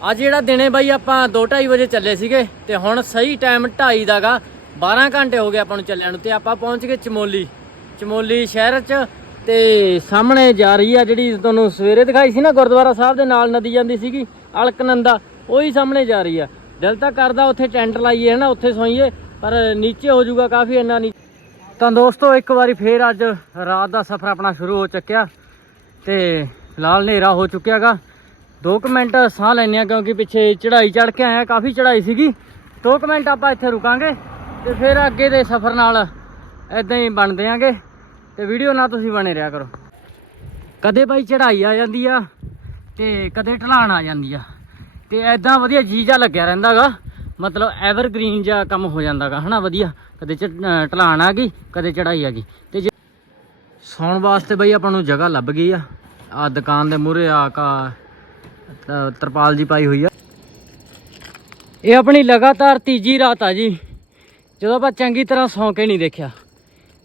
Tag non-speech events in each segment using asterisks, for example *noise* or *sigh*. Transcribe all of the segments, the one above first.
ਅੱਜ ਜਿਹੜਾ ਦਿਨੇ ਬਾਈ, ਆਪਾਂ 2:30 ਵਜੇ ਚੱਲੇ ਸੀਗੇ ਤੇ ਹੁਣ ਸਹੀ ਟਾਈਮ 2:30 ਦਾਗਾ 12 ਘੰਟੇ ਹੋ ਗਏ ਆਪਾਂ ਨੂੰ ਚੱਲਿਆਂ ਨੂੰ ਤੇ ਆਪਾਂ ਪਹੁੰਚ ਗਏ ਚਮੋਲੀ। ਚਮੋਲੀ ਸ਼ਹਿਰ 'ਚ ਤੇ ਸਾਹਮਣੇ ਜਾ ਰਹੀ ਆ ਜਿਹੜੀ ਤੁਹਾਨੂੰ ਸਵੇਰੇ ਦਿਖਾਈ ਸੀ ਨਾ ਗੁਰਦੁਆਰਾ ਸਾਹਿਬ ਦੇ ਨਾਲ ਨਦੀ ਜਾਂਦੀ ਸੀਗੀ, ਅਲਕਨੰਦਾ, ਉਹੀ ਸਾਹਮਣੇ ਜਾ ਰਹੀ ਆ। ਦਿਲ ਤਾਂ ਕਰਦਾ ਉੱਥੇ ਟੈਂਟ ਲਾਈਏ ਹਨਾ, ਉੱਥੇ ਸੋਈਏ, ਪਰ ਨੀਚੇ ਹੋ ਜਾਊਗਾ ਕਾਫੀ ਇੰਨਾ ਨਹੀਂ ਤਾਂ ਦੋਸਤੋ, ਇੱਕ ਵਾਰੀ ਫੇਰ ਅੱਜ ਰਾਤ ਦਾ ਸਫ਼ਰ ਆਪਣਾ ਸ਼ੁਰੂ ਹੋ ਚੁੱਕਿਆ ਤੇ ਫਿਲਹਾਲ ਹਨੇਰਾ ਹੋ ਚੁੱਕਿਆਗਾ 2 ਮਿੰਟ ਸਾਹ ਲੈਣੇ ਆ ਕਿਉਂਕਿ ਪਿੱਛੇ ਚੜ੍ਹਾਈ ਚੜ੍ਹ ਕੇ ਆਇਆ, ਕਾਫੀ ਚੜਾਈ ਸੀਗੀ। 2 ਮਿੰਟ ਆਪਾਂ ਇੱਥੇ ਰੁਕਾਂਗੇ ਤੇ ਫਿਰ ਅੱਗੇ ਦੇ ਸਫ਼ਰ ਨਾਲ ਇਦਾਂ ਹੀ ਬਣਦੇ ਆਂਗੇ ਤੇ ਵੀਡੀਓ ਨਾਲ ਤੁਸੀਂ ਬਣੇ ਰਿਹਾ ਕਰੋ। ਕਦੇ ਬਾਈ ਚੜ੍ਹਾਈ ਆ ਜਾਂਦੀ ਆ ਤੇ ਕਦੇ ਢਲਾਣ ਆ ਜਾਂਦੀ ਆ ਤੇ ਐਦਾਂ ਵਧੀਆ ਜੀਜਾ ਲੱਗਿਆ ਰਹਿੰਦਾਗਾ ਮਤਲਬ ਐਵਰਗ੍ਰੀਨ ਜਿਹਾ ਕੰਮ ਹੋ ਜਾਂਦਾਗਾ ਹਨਾ ਵਧੀਆ। ਕਦੇ ਚ- ਅਹ, ਢਲਾਣ ਆ ਗਈ, ਕਦੇ ਚੜ੍ਹਾਈ ਆ ਗਈ। ਤੇ ਜੇ ਸੌਣ ਵਾਸਤੇ ਬਈ ਆਪਾਂ ਨੂੰ ਜਗ੍ਹਾ ਲੱਭ ਗਈ ਆ। ਆ ਦੁਕਾਨ ਦੇ ਮੂਹਰੇ ਆ ਕਾ ਤਰਪਾਲ ਜੀ ਪਾਈ ਹੋਈ ਆ। ਇਹ ਆਪਣੀ ਲਗਾਤਾਰ ਤੀਜੀ ਰਾਤ ਆ ਜੀ। ਜਦੋਂ ਆਪਾਂ ਚੰਗੀ ਤਰ੍ਹਾਂ ਸੌਂ ਕੇ ਨਹੀਂ ਦੇਖਿਆ।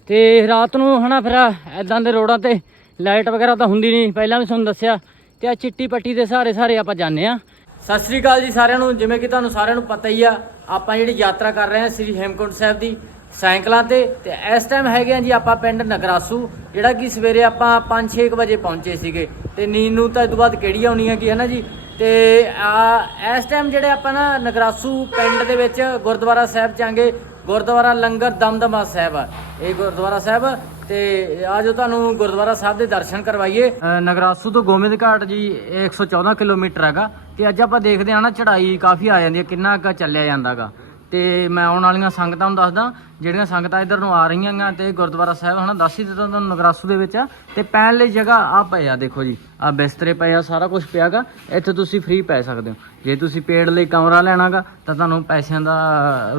ਤੇ ਰਾਤ ਨੂੰ ਹਨਾ ਫਿਰ ਐਦਾਂ ਦੇ ਰੋਡਾਂ ਤੇ ਲਾਈਟ ਵਗੈਰਾ ਤਾਂ ਹੁੰਦੀ ਨਹੀਂ। ਪਹਿਲਾਂ ਵੀ ਤੁਹਾਨੂੰ ਦੱਸਿਆ ਤੇ ਆ ਚਿੱਟੀ ਪੱਟੀ ਦੇ ਸਾਰੇ ਸਾਰੇ ਆਪਾਂ ਜਾਂਦੇ ਆ ਸਤਿ ਸ੍ਰੀ ਅਕਾਲ ਜੀ ਸਾਰਿਆਂ ਨੂੰ। ਜਿਵੇਂ ਕਿ ਤੁਹਾਨੂੰ ਸਾਰਿਆਂ ਨੂੰ ਪਤਾ ਹੀ ਆ, ਆਪਾਂ ਜਿਹੜੀ ਯਾਤਰਾ ਕਰ ਰਹੇ ਹਾਂ ਸ੍ਰੀ ਹੇਮਕੁੰਟ ਸਾਹਿਬ ਦੀ। ਸਾਈਕਲਾਂ ਤੇ ਤੇ ਇਸ ਟਾਈਮ ਹੈਗੇ ਆ ਜੀ ਆਪਾਂ ਪਿੰਡ ਨਗਰਾਸੂ, ਜਿਹੜਾ ਕਿ ਸਵੇਰੇ ਆਪਾਂ 5-6 ਵਜੇ ਪਹੁੰਚੇ ਸੀਗੇ। ਤੇ ਨੀਂਦ ਨੂੰ ਤਾਂ ਇਹ ਤੋਂ ਬਾਅਦ ਕਿਹੜੀ ਆਉਣੀ ਹੈਗੀ ਹੈ ਨਾ ਜੀ? ਤੇ ਆ, ਇਸ ਟਾਈਮ ਜਿਹੜੇ ਆਪਾਂ ਨਾ ਨਗਰਾਸੂ ਪਿੰਡ ਦੇ ਵਿੱਚ ਗੁਰਦੁਆਰਾ ਸਾਹਿਬ ਚਾਂਗੇ ਗੁਰਦੁਆਰਾ ਲੰਗਰ ਦਮਦਮਾ ਸਾਹਿਬ ਆ। ਇਹ ਗੁਰਦੁਆਰਾ ਸਾਹਿਬ ਤੇ ਆਜੋ ਤੁਹਾਨੂੰ ਗੁਰਦੁਆਰਾ ਸਾਹਿਬ ਦੇ ਦਰਸ਼ਨ ਕਰਵਾਈਏ। ਨਗਰਾਸੂ ਤੋਂ ਗੋਮਿੰਦ ਘਾਟ ਜੀ ਇਹ 114 ਕਿਲੋਮੀਟਰ ਹੈਗਾ, ਤੇ ਅੱਜ ਆਪਾਂ ਦੇਖਦੇ ਹਾਂ ਨਾ ਚੜ੍ਹਾਈ ਕਾਫੀ ਆ ਜਾਂਦੀ ਹੈ, ਕਿੰਨਾ ਕੁ ਚੱਲਿਆ ਜਾਂਦਾਗਾ। ਤੇ ਮੈਂ ਆਉਣ ਵਾਲੀਆਂ ਸੰਗਤਾਂ ਨੂੰ ਦੱਸਦਾ, ਜਿਹੜੀਆਂ ਸੰਗਤਾਂ ਇੱਧਰ ਨੂੰ ਆ ਰਹੀਆਂ ਗਾ ਤੇ ਗੁਰਦੁਆਰਾ ਸਾਹਿਬ, ਹਨਾ, ਦੱਸ ਹੀ ਦਿੱਤਾ ਤੁਹਾਨੂੰ ਨਗਰਾਸੂ ਦੇ ਵਿੱਚ ਆ। ਤੇ ਪੈਣ ਲਈ ਜਗ੍ਹਾ ਆ ਪਏ ਆ, ਦੇਖੋ ਜੀ, ਆ ਬਿਸਤਰੇ ਪਏ ਆ, ਸਾਰਾ ਕੁਝ ਪਿਆਗਾ ਇੱਥੇ ਤੁਸੀਂ ਫ੍ਰੀ ਪੈ ਸਕਦੇ ਹੋ। ਜੇ ਤੁਸੀਂ ਪੇੜ ਲਈ ਕਮਰਾ ਲੈਣਾਗਾ ਤਾਂ ਤੁਹਾਨੂੰ ਪੈਸਿਆਂ ਦਾ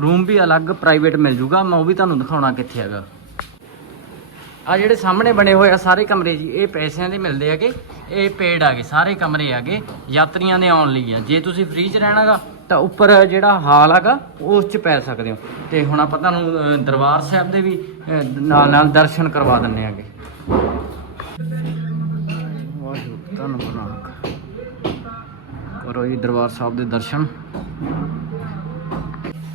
ਰੂਮ ਵੀ ਅਲੱਗ ਪ੍ਰਾਈਵੇਟ ਮਿਲ ਜੂਗਾ। ਮੈਂ ਉਹ ਵੀ ਤੁਹਾਨੂੰ ਦਿਖਾਉਣਾ ਕਿੱਥੇ ਹੈਗਾ। ਆ ਜਿਹੜੇ ਸਾਹਮਣੇ ਬਣੇ ਹੋਏ ਆ ਸਾਰੇ ਕਮਰੇ ਜੀ, ਇਹ ਪੈਸਿਆਂ ਦੇ ਮਿਲਦੇ ਹੈਗੇ। ਇਹ ਪੇਡ ਆਗੇ ਸਾਰੇ ਕਮਰੇ ਆਗੇ ਯਾਤਰੀਆਂ ਦੇ ਆਉਣ ਲਈ ਆ। ਜੇ ਤੁਸੀਂ ਫ੍ਰੀ ਚ ਰਹਿਣਾਗਾ ਤਾਂ ਉੱਪਰ ਜਿਹੜਾ ਹਾਲ ਹੈਗਾ ਉਸ ਚ ਪੈ ਸਕਦੇ ਹੋ। ਤੇ ਹੁਣ ਆਪਾਂ ਤੁਹਾਨੂੰ ਦਰਬਾਰ ਸਾਹਿਬ ਦੇ ਵੀ ਨਾਲ ਨਾਲ ਦਰਸ਼ਨ ਕਰਵਾ ਦਿੰਨੇ ਆਗੇ ਵਾਹਿਗੁਰੂ ਤੁਹਾਨੂੰ ਬਣਾ ਕਰੋ ਜੀ ਦਰਬਾਰ ਸਾਹਿਬ ਦੇ ਦਰਸ਼ਨ।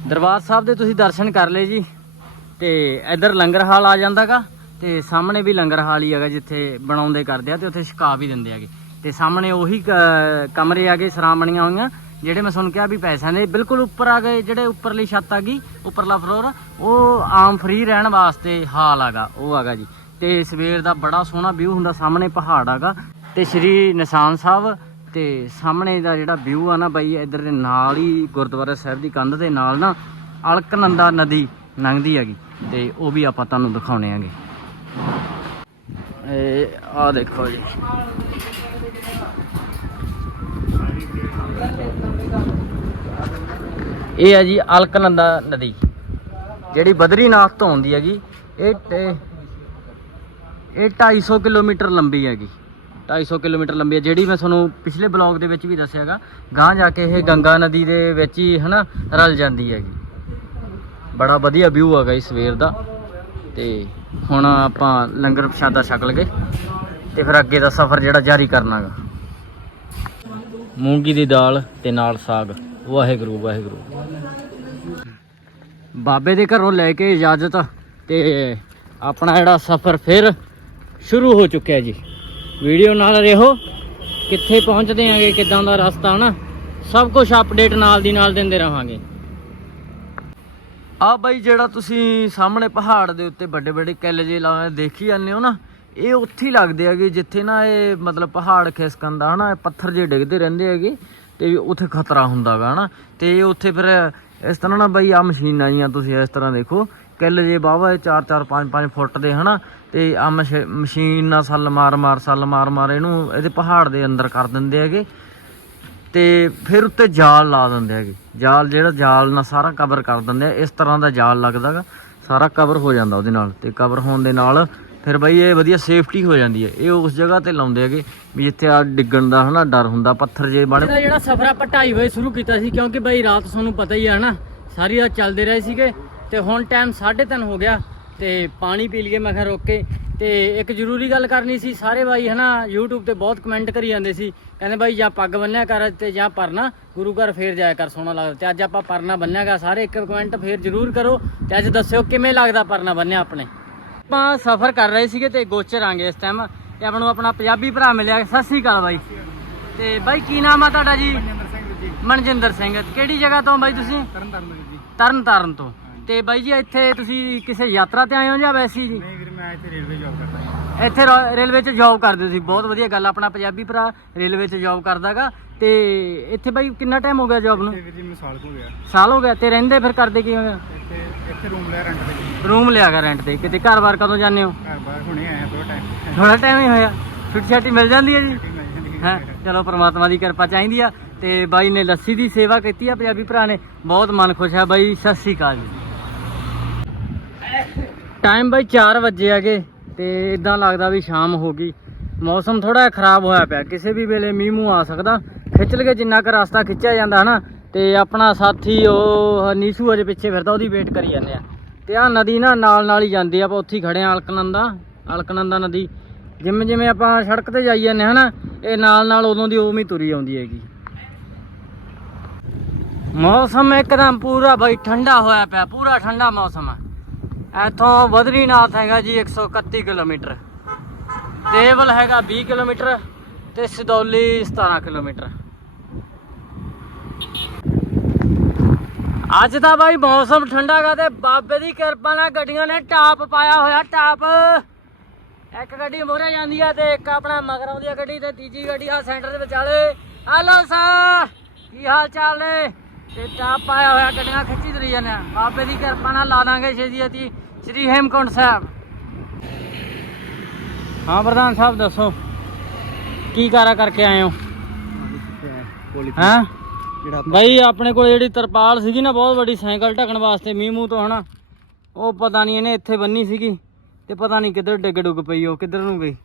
ਦਰਬਾਰ ਸਾਹਿਬ ਦੇ ਤੁਸੀਂ ਦਰਸ਼ਨ ਕਰ ਲਏ ਜੀ। ਤੇ ਇੱਧਰ ਲੰਗਰ ਹਾਲ ਆ ਜਾਂਦਾਗਾ ਤੇ ਸਾਹਮਣੇ ਵੀ ਲੰਗਰ ਹਾਲ ਹੀ ਹੈਗਾ ਜਿੱਥੇ ਬਣਾਉਂਦੇ ਕਰਦੇ ਆ, ਤੇ ਉੱਥੇ ਛਕਾ ਵੀ ਦਿੰਦੇ ਆਗੇ ਤੇ ਸਾਹਮਣੇ ਉਹੀ ਕਮਰੇ ਆਗੇ ਸਰਾਂ ਬਣੀਆਂ ਹੋਈਆਂ। ਜਿਹੜੇ ਮੈਂ ਤੁਹਾਨੂੰ ਕਿਹਾ ਵੀ ਪੈਸਿਆਂ ਦੇ, ਬਿਲਕੁਲ ਉੱਪਰ ਆ ਗਏ, ਜਿਹੜੇ ਉੱਪਰਲੀ ਛੱਤ ਆ ਗਈ, ਉੱਪਰਲਾ ਫਲੋਰ ਉਹ ਆਮ ਫ੍ਰੀ ਰਹਿਣ ਵਾਸਤੇ ਹਾਲ ਆਗਾ, ਉਹ ਆਗਾ ਜੀ। ਤੇ ਸਵੇਰ ਦਾ ਬੜਾ ਸੋਹਣਾ ਵਿਊ ਹੁੰਦਾ, ਸਾਹਮਣੇ ਪਹਾੜ ਆਗਾ, ਤੇ ਸ਼੍ਰੀ ਨਿਸ਼ਾਨ ਸਾਹਿਬ, ਤੇ ਸਾਹਮਣੇ ਦਾ ਜਿਹੜਾ ਵਿਊ ਆ ਨਾ ਬਾਈ, ਇੱਧਰ ਦੇ ਨਾਲ ਹੀ ਗੁਰਦੁਆਰਾ ਸਾਹਿਬ ਦੀ ਕੰਧ ਦੇ ਨਾਲ ਨਾ, ਅਲਕਨੰਦਾ ਨਦੀ ਲੰਘਦੀ ਹੈਗੀ, ਤੇ ਉਹ ਵੀ ਆਪਾਂ ਤੁਹਾਨੂੰ ਦਿਖਾਉਣੇ ਆਗੇ ਇਹ ਆ ਦੇਖੋ ਜੀ। ਇਹ ਹੈ ਜੀ ਅਲਕਨੰਦਾ ਨਦੀ, ਜਿਹੜੀ ਬਦਰੀਨਾਥ ਤੋਂ ਆਉਂਦੀ ਹੈਗੀ। ਇਹ ਤੇ- ਇਹ 250 ਕਿਲੋਮੀਟਰ ਲੰਬੀ ਹੈਗੀ। 250 ਕਿਲੋਮੀਟਰ ਲੰਬੀ ਹੈ, ਜਿਹੜੀ ਮੈਂ ਤੁਹਾਨੂੰ ਪਿਛਲੇ ਬਲੌਗ ਦੇ ਵਿੱਚ ਵੀ ਦੱਸਿਆਗਾ ਗਾਂ ਜਾ ਕੇ ਇਹ ਗੰਗਾ ਨਦੀ ਦੇ ਵਿੱਚ ਹੀ ਹਨਾ ਰਲ ਜਾਂਦੀ ਹੈਗੀ। ਬੜਾ ਵਧੀਆ ਵਿਊ ਹੈਗਾ ਇਸ ਸਵੇਰ ਦਾ। ਤੇ ਹੁਣ ਆਪਾਂ ਲੰਗਰ ਪ੍ਰਸ਼ਾਦਾ ਛਕ ਲਗੇ ਤੇ ਫਿਰ ਅੱਗੇ ਦਾ ਸਫ਼ਰ ਜਿਹੜਾ ਜਾਰੀ ਕਰਨਾਗਾ ਮੂੰਗੀ ਦੀ ਦਾਲ ਤੇ ਨਾਲ ਸਾਗ। ਵਾਹਿਗੁਰੂ ਵਾਹਿਗੁਰੂ। ਬਾਬੇ ਦੇ ਘਰੋਂ ਲੈ ਕੇ ਇਜਾਜ਼ਤ ਤੇ ਆਪਣਾ ਜਿਹੜਾ ਸਫ਼ਰ ਫਿਰ ਸ਼ੁਰੂ ਹੋ ਚੁੱਕਿਆ ਜੀ। ਵੀਡੀਓ ਨਾਲ ਰਹੋ, ਕਿੱਥੇ ਪਹੁੰਚਦੇ ਆਂਗੇ, ਕਿੱਦਾਂ ਦਾ ਰਸਤਾ, ਹਨਾ? ਸਭ ਕੁਝ ਅਪਡੇਟ ਨਾਲ ਦੀ ਨਾਲ ਦਿੰਦੇ ਰਹਾਂਗੇ। ਆ ਬਾਈ ਜਿਹੜਾ ਤੁਸੀਂ ਸਾਹਮਣੇ ਪਹਾੜ ਦੇ ਉੱਤੇ ਵੱਡੇ ਵੱਡੇ ਕਿੱਲ ਜੇ ਲਾਏ ਦੇਖੀ ਜਾਂਦੇ ਹੋ ਨਾ, ਇਹ ਉੱਥੇ ਹੀ ਲੱਗਦੇ ਹੈਗੇ, ਜਿੱਥੇ ਨਾ ਇਹ ਮਤਲਬ ਪਹਾੜ ਖਿਸਕਣ ਦਾ, ਹਨਾ? ਇਹ ਪੱਥਰ ਜੇ ਡਿੱਗਦੇ ਰਹਿੰਦੇ ਹੈਗੇ। ਤੇ ਉੱਥੇ ਖਤਰਾ ਹੁੰਦਾਗਾ ਹਨਾ? ਤੇ ਉੱਥੇ ਫਿਰ ਇਸ ਤਰ੍ਹਾਂ ਨਾ ਬਈ ਆ ਮਸ਼ੀਨਾਂ ਆਈਆਂ, ਤੁਸੀਂ ਇਸ ਤਰ੍ਹਾਂ ਦੇਖੋ। ਕਿੱਲ ਜੇ ਬਾਵਾ 4 4 5 5 ਫੁੱਟ ਦੇ, ਹਨਾ? ਤੇ ਆ ਮਸ਼ੀਨ ਨਾਲ ਸੱਲ ਮਾਰ ਮਾਰ, ਸੱਲ ਮਾਰ ਮਾਰ ਇਹਨੂੰ ਇਹਦੇ ਪਹਾੜ ਦੇ ਅੰਦਰ ਕਰ ਦਿੰਦੇ ਹੈਗੇ। ਤੇ ਫਿਰ ਉੱਤੇ ਜਾਲ ਲਾ ਦਿੰਦੇ ਹੈਗੇ। ਜਾਲ ਜਿਹੜਾ ਜਾਲ ਨਾਲ ਸਾਰਾ ਕਵਰ ਕਰ ਦਿੰਦੇ ਆ। ਇਸ ਤਰ੍ਹਾਂ ਦਾ ਜਾਲ ਲੱਗਦਾਗਾ ਸਾਰਾ ਕਵਰ ਹੋ ਜਾਂਦਾ ਉਹਦੇ ਨਾਲ। ਤੇ ਕਵਰ ਹੋਣ ਦੇ ਨਾਲ ਫਿਰ ਬਾਈ ਇਹ ਵਧੀਆ ਸੇਫਟੀ ਹੋ ਜਾਂਦੀ ਹੈ। ਇਹ ਉਸ ਜਗ੍ਹਾ ਤੇ ਲਾਉਂਦੇ ਹੈਗੇ, ਵੀ ਜਿੱਥੇ ਆ ਡਿੱਗਣ ਦਾ ਹਨਾ ਡਰ ਹੁੰਦਾ, ਪੱਥਰ ਜੇ ਬਣ ਜਿਹੜਾ ਸਫ਼ਰ ਆਪਾਂ 2:30 ਵਜੇ ਸ਼ੁਰੂ ਕੀਤਾ ਸੀ, ਕਿਉਂਕਿ ਬਾਈ ਰਾਤ ਤੁਹਾਨੂੰ ਪਤਾ ਹੀ ਆ ਹਨਾ, ਸਾਰੀ ਰਾਤ ਚੱਲਦੇ ਰਹੇ ਸੀਗੇ, ਤੇ ਹੁਣ ਟਾਈਮ 3:30 ਹੋ ਗਿਆ, ਤੇ ਪਾਣੀ ਪੀ ਲਈਏ, ਮੈਂ ਕਿਹਾ ਰੋਕ ਕੇ, ਤੇ ਇੱਕ ਜ਼ਰੂਰੀ ਗੱਲ ਕਰਨੀ ਸੀ, ਸਾਰੇ ਬਾਈ ਹਨਾ YouTube ਤੇ ਬਹੁਤ ਕਮੈਂਟ ਕਰੀ ਜਾਂਦੇ ਸੀ, ਕਹਿੰਦੇ ਬਾਈ ਜਾਂ ਪੱਗ ਬੰਨਿਆ ਕਰ ਤੇ ਜਾਂ ਪਰਨਾ, ਗੁਰੂ ਘਰ ਫੇਰ ਜਾਇਆ ਕਰ, ਸੋਹਣਾ ਲੱਗਦਾ, ਤੇ ਅੱਜ ਆਪਾਂ ਪਰਨਾ ਬੰਨਿਆਗਾ ਸਾਰੇ ਇੱਕ ਕਮੈਂਟ ਫੇਰ ਜ਼ਰੂਰ ਕਰੋ, ਤੇ ਅੱਜ ਦੱਸਿਓ ਕਿਵੇਂ ਲੱਗਦਾ ਪਰਨਾ ਬੰਨਿਆ ਆਪਣੇ। ਆਪਾਂ ਸਫ਼ਰ ਕਰ ਰਹੇ ਸੀਗੇ ਤੇ ਗੋਚਰ ਆਂਗੇ ਇਸ ਟਾਈਮ ਤੇ ਆਪਾਂ ਨੂੰ ਆਪਣਾ ਪੰਜਾਬੀ ਭਰਾ ਮਿਲਿਆ। ਸਤਿ ਸ੍ਰੀ ਅਕਾਲ ਬਾਈ। ਤੇ ਬਾਈ ਕੀ ਨਾਮ ਆ ਤੁਹਾਡਾ ਜੀ? ਮਨਜਿੰਦਰ ਸਿੰਘ ਕਿਹੜੀ ਜਗ੍ਹਾ ਤੋਂ ਬਾਈ ਤੁਸੀਂ? ਤਰਨ ਤਾਰਨ ਤੋਂ। ਤੇ ਬਾਈ ਜੀ ਇੱਥੇ ਤੁਸੀਂ ਕਿਸੇ ਯਾਤਰਾ ਤੇ ਆਏ ਹੋ ਜਾਂ ਵੈਸੇ ਜੀ ਨਹੀਂ ਵੀਰ ਮੈਂ ਇੱਥੇ ਰੇਲਵੇ ਜੌਬ ਕਰਦਾ ਇੱਥੇ ਰ- ਰੇਲਵੇ 'ਚ ਜੌਬ ਕਰਦੇ ਤੁਸੀਂ ਬਹੁਤ ਵਧੀਆ ਗੱਲ ਆ, ਆਪਣਾ ਪੰਜਾਬੀ ਭਰਾ ਰੇਲਵੇ 'ਚ ਜੌਬ ਕਰਦਾਗਾ। ਤੇ ਇੱਥੇ ਬਾਈ ਕਿੰਨਾ ਟਾਈਮ ਹੋ ਗਿਆ ਜੌਬ ਨੂੰ? ਤੇ ਵੀਰ ਜੀ ਮੈਂ ਸਾਲ ਕੁ ਹੋ ਗਿਆ। ਸਾਲ ਹੋ ਗਿਆ ਤੇ ਰਹਿੰਦੇ ਫਿਰ ਕਰਦੇ ਕੀ ਹੋ ਇੱਥੇ ਇੱਥੇ ਰੂਮ ਲਿਆ ਰੈਂਟ ਤੇ। ਜੀ ਰੂਮ ਲਿਆ ਗਾ ਰੈਂਟ ਤੇ ਕਿਤੇ ਘਰ-ਬਾਰ ਕਦੋਂ ਜਾਂਦੇ ਹੋ? ਘਰ ਬਾਹਰ ਹੁਣੇ ਆਇਆ ਥੋੜਾ ਟਾਈਮ ਥੋੜਾ ਟਾਈਮ ਹੀ ਹੋਇਆ। ਛੁੱਟੀ ਛਾਟੀ ਮਿਲ ਜਾਂਦੀ ਹੈ ਜੀ? ਹੈ। ਚਲੋ ਪ੍ਰਮਾਤਮਾ ਦੀ ਕਿਰਪਾ ਚਾਹੀਦੀ ਆ ਤੇ ਬਾਈ ਨੇ ਲੱਸੀ ਦੀ ਸੇਵਾ ਕੀਤੀ ਆ ਪੰਜਾਬੀ ਭਰਾ ਨੇ। ਬਹੁਤ ਮਨ ਖੁਸ਼ ਆ ਬਾਈ ਸਤਿ ਸ੍ਰੀ ਅਕਾਲ ਜੀ। ਟਾਈਮ ਬਾਈ 4 ਵਜੇ ਆਗੇ। ਤੇ ਇਦਾਂ ਲੱਗਦਾ ਵੀ ਸ਼ਾਮ ਹੋ ਗਈ। ਮੌਸਮ ਥੋੜਾ ਖਰਾਬ ਹੋਇਆ ਪਿਆ। ਕਿਸੇ ਵੀ ਵੇਲੇ ਮੀਂਹ ਮੂੰਹ ਆ ਸਕਦਾ। ਖਿੱਚ ਲਗੇ ਜਿੰਨਾ ਕੁ ਰਸਤਾ ਖਿੱਚਿਆ ਜਾਂਦਾ ਹਨਾ। ਤੇ ਆਪਣਾ ਸਾਥੀ ਉਹ ਨੀਸੂ ਅਜੇ ਪਿੱਛੇ ਫਿਰਦਾ, ਉਹਦੀ ਵੇਟ ਕਰੀ ਜਾਂਦੇ ਆ। ਤੇ ਆ ਨਦੀ ਨਾ ਨਾਲ ਨਾਲ ਹੀ ਜਾਂਦੀ ਆ, ਆਪਾਂ ਉੱਥੇ ਹੀ ਖੜੇ ਆ, ਅਲਕਨੰਦਾ। ਅਲਕਨੰਦਾ ਨਦੀ। ਜਿਵੇਂ ਜਿਵੇਂ ਆਪਾਂ ਸੜਕ ਤੇ ਜਾਈ ਜਾਂਦੇ ਹਨਾ, ਇਹ ਨਾਲ ਨਾਲ ਉਦੋਂ ਦੀ ਉਵੇਂ ਹੀ ਤੁਰੀ ਆਉਂਦੀ ਹੈਗੀ। ਮੌਸਮ ਇੱਕਦਮ ਪੂਰਾ ਬਈ ਠੰਡਾ ਹੋਇਆ ਪਿਆ, ਪੂਰਾ ਠੰਡਾ ਮੌਸਮ ਆ। ਇੱਥੋਂ ਬਦਰੀਨਾਥ ਹੈਗਾ ਜੀ 131 ਕਿਲੋਮੀਟਰ। ਦੇਵਲ ਹੈਗਾ 20 ਕਿਲੋਮੀਟਰ ਤੇ ਸਦੌਲੀ 17 ਕਿਲੋਮੀਟਰ। ਅੱਜ ਤਾਂ ਬਾਈ ਮੌਸਮ ਠੰਡਾ ਗਾ ਤੇ ਬਾਬੇ ਦੀ ਕਿਰਪਾ ਨਾਲ ਗੱਡੀਆਂ ਨੇ ਟਾਪ ਪਾਇਆ ਹੋਇਆ, ਟਾਪ। ਇੱਕ ਗੱਡੀ ਮੋਰੇ ਜਾਂਦੀ ਆ ਤੇ ਇੱਕ ਆਪਣਾ ਮਗਰ ਆਉਂਦੀ ਆ ਗੱਡੀ ਤੇ ਤੀਜੀ ਗੱਡੀ ਆ ਸੈਂਟਰ ਦੇ ਵਿਚਾਲੇ। ਹਲੋ ਸਰ, ਕੀ ਹਾਲ ਚਾਲ ਨੇ? ਤੇ ਟਾਪ ਪਾਇਆ ਹੋਇਆ ਗੱਡੀਆਂ ਖਿੱਚੀ ਤੁਰੀ ਜਾਂਦੇ ਆ। ਬਾਬੇ ਦੀ ਕਿਰਪਾ ਨਾਲ ਲਾ ਲਾਂਗੇ ਛੇਤੀ ਛੇਤੀ, ਸ੍ਰੀ ਹੇਮਕੁੰਟ ਸਾਹਿਬ। ਹਾਂ ਪ੍ਰਧਾਨ ਸਾਹਿਬ, ਦੱਸੋ, ਕੀ ਕਾਰਾ ਕਰਕੇ ਆਏ ਹੋ? ਹਾਂ? ਬਾਈ, ਆਪਣੇ ਕੋਲ ਜਿਹੜੀ ਤਰਪਾਲ ਸੀਗੀ ਨਾ, ਬਹੁਤ ਵੱਡੀ ਸਾਈਕਲ ਢੱਕਣ ਵਾਸਤੇ, ਮੀਂਹ ਮੂੰਹ ਤੋਂ ਹਨਾ, ਉਹ ਪਤਾ ਨਹੀਂ ਇਹਨੇ ਇੱਥੇ ਬੰਨੀ ਸੀਗੀ, ਤੇ ਪਤਾ ਨਹੀਂ ਕਿੱਧਰ ਡਿੱਗ ਡੁੱਗ ਪਈ ਉਹ, ਕਿੱਧਰ ਨੂੰ ਗਈ।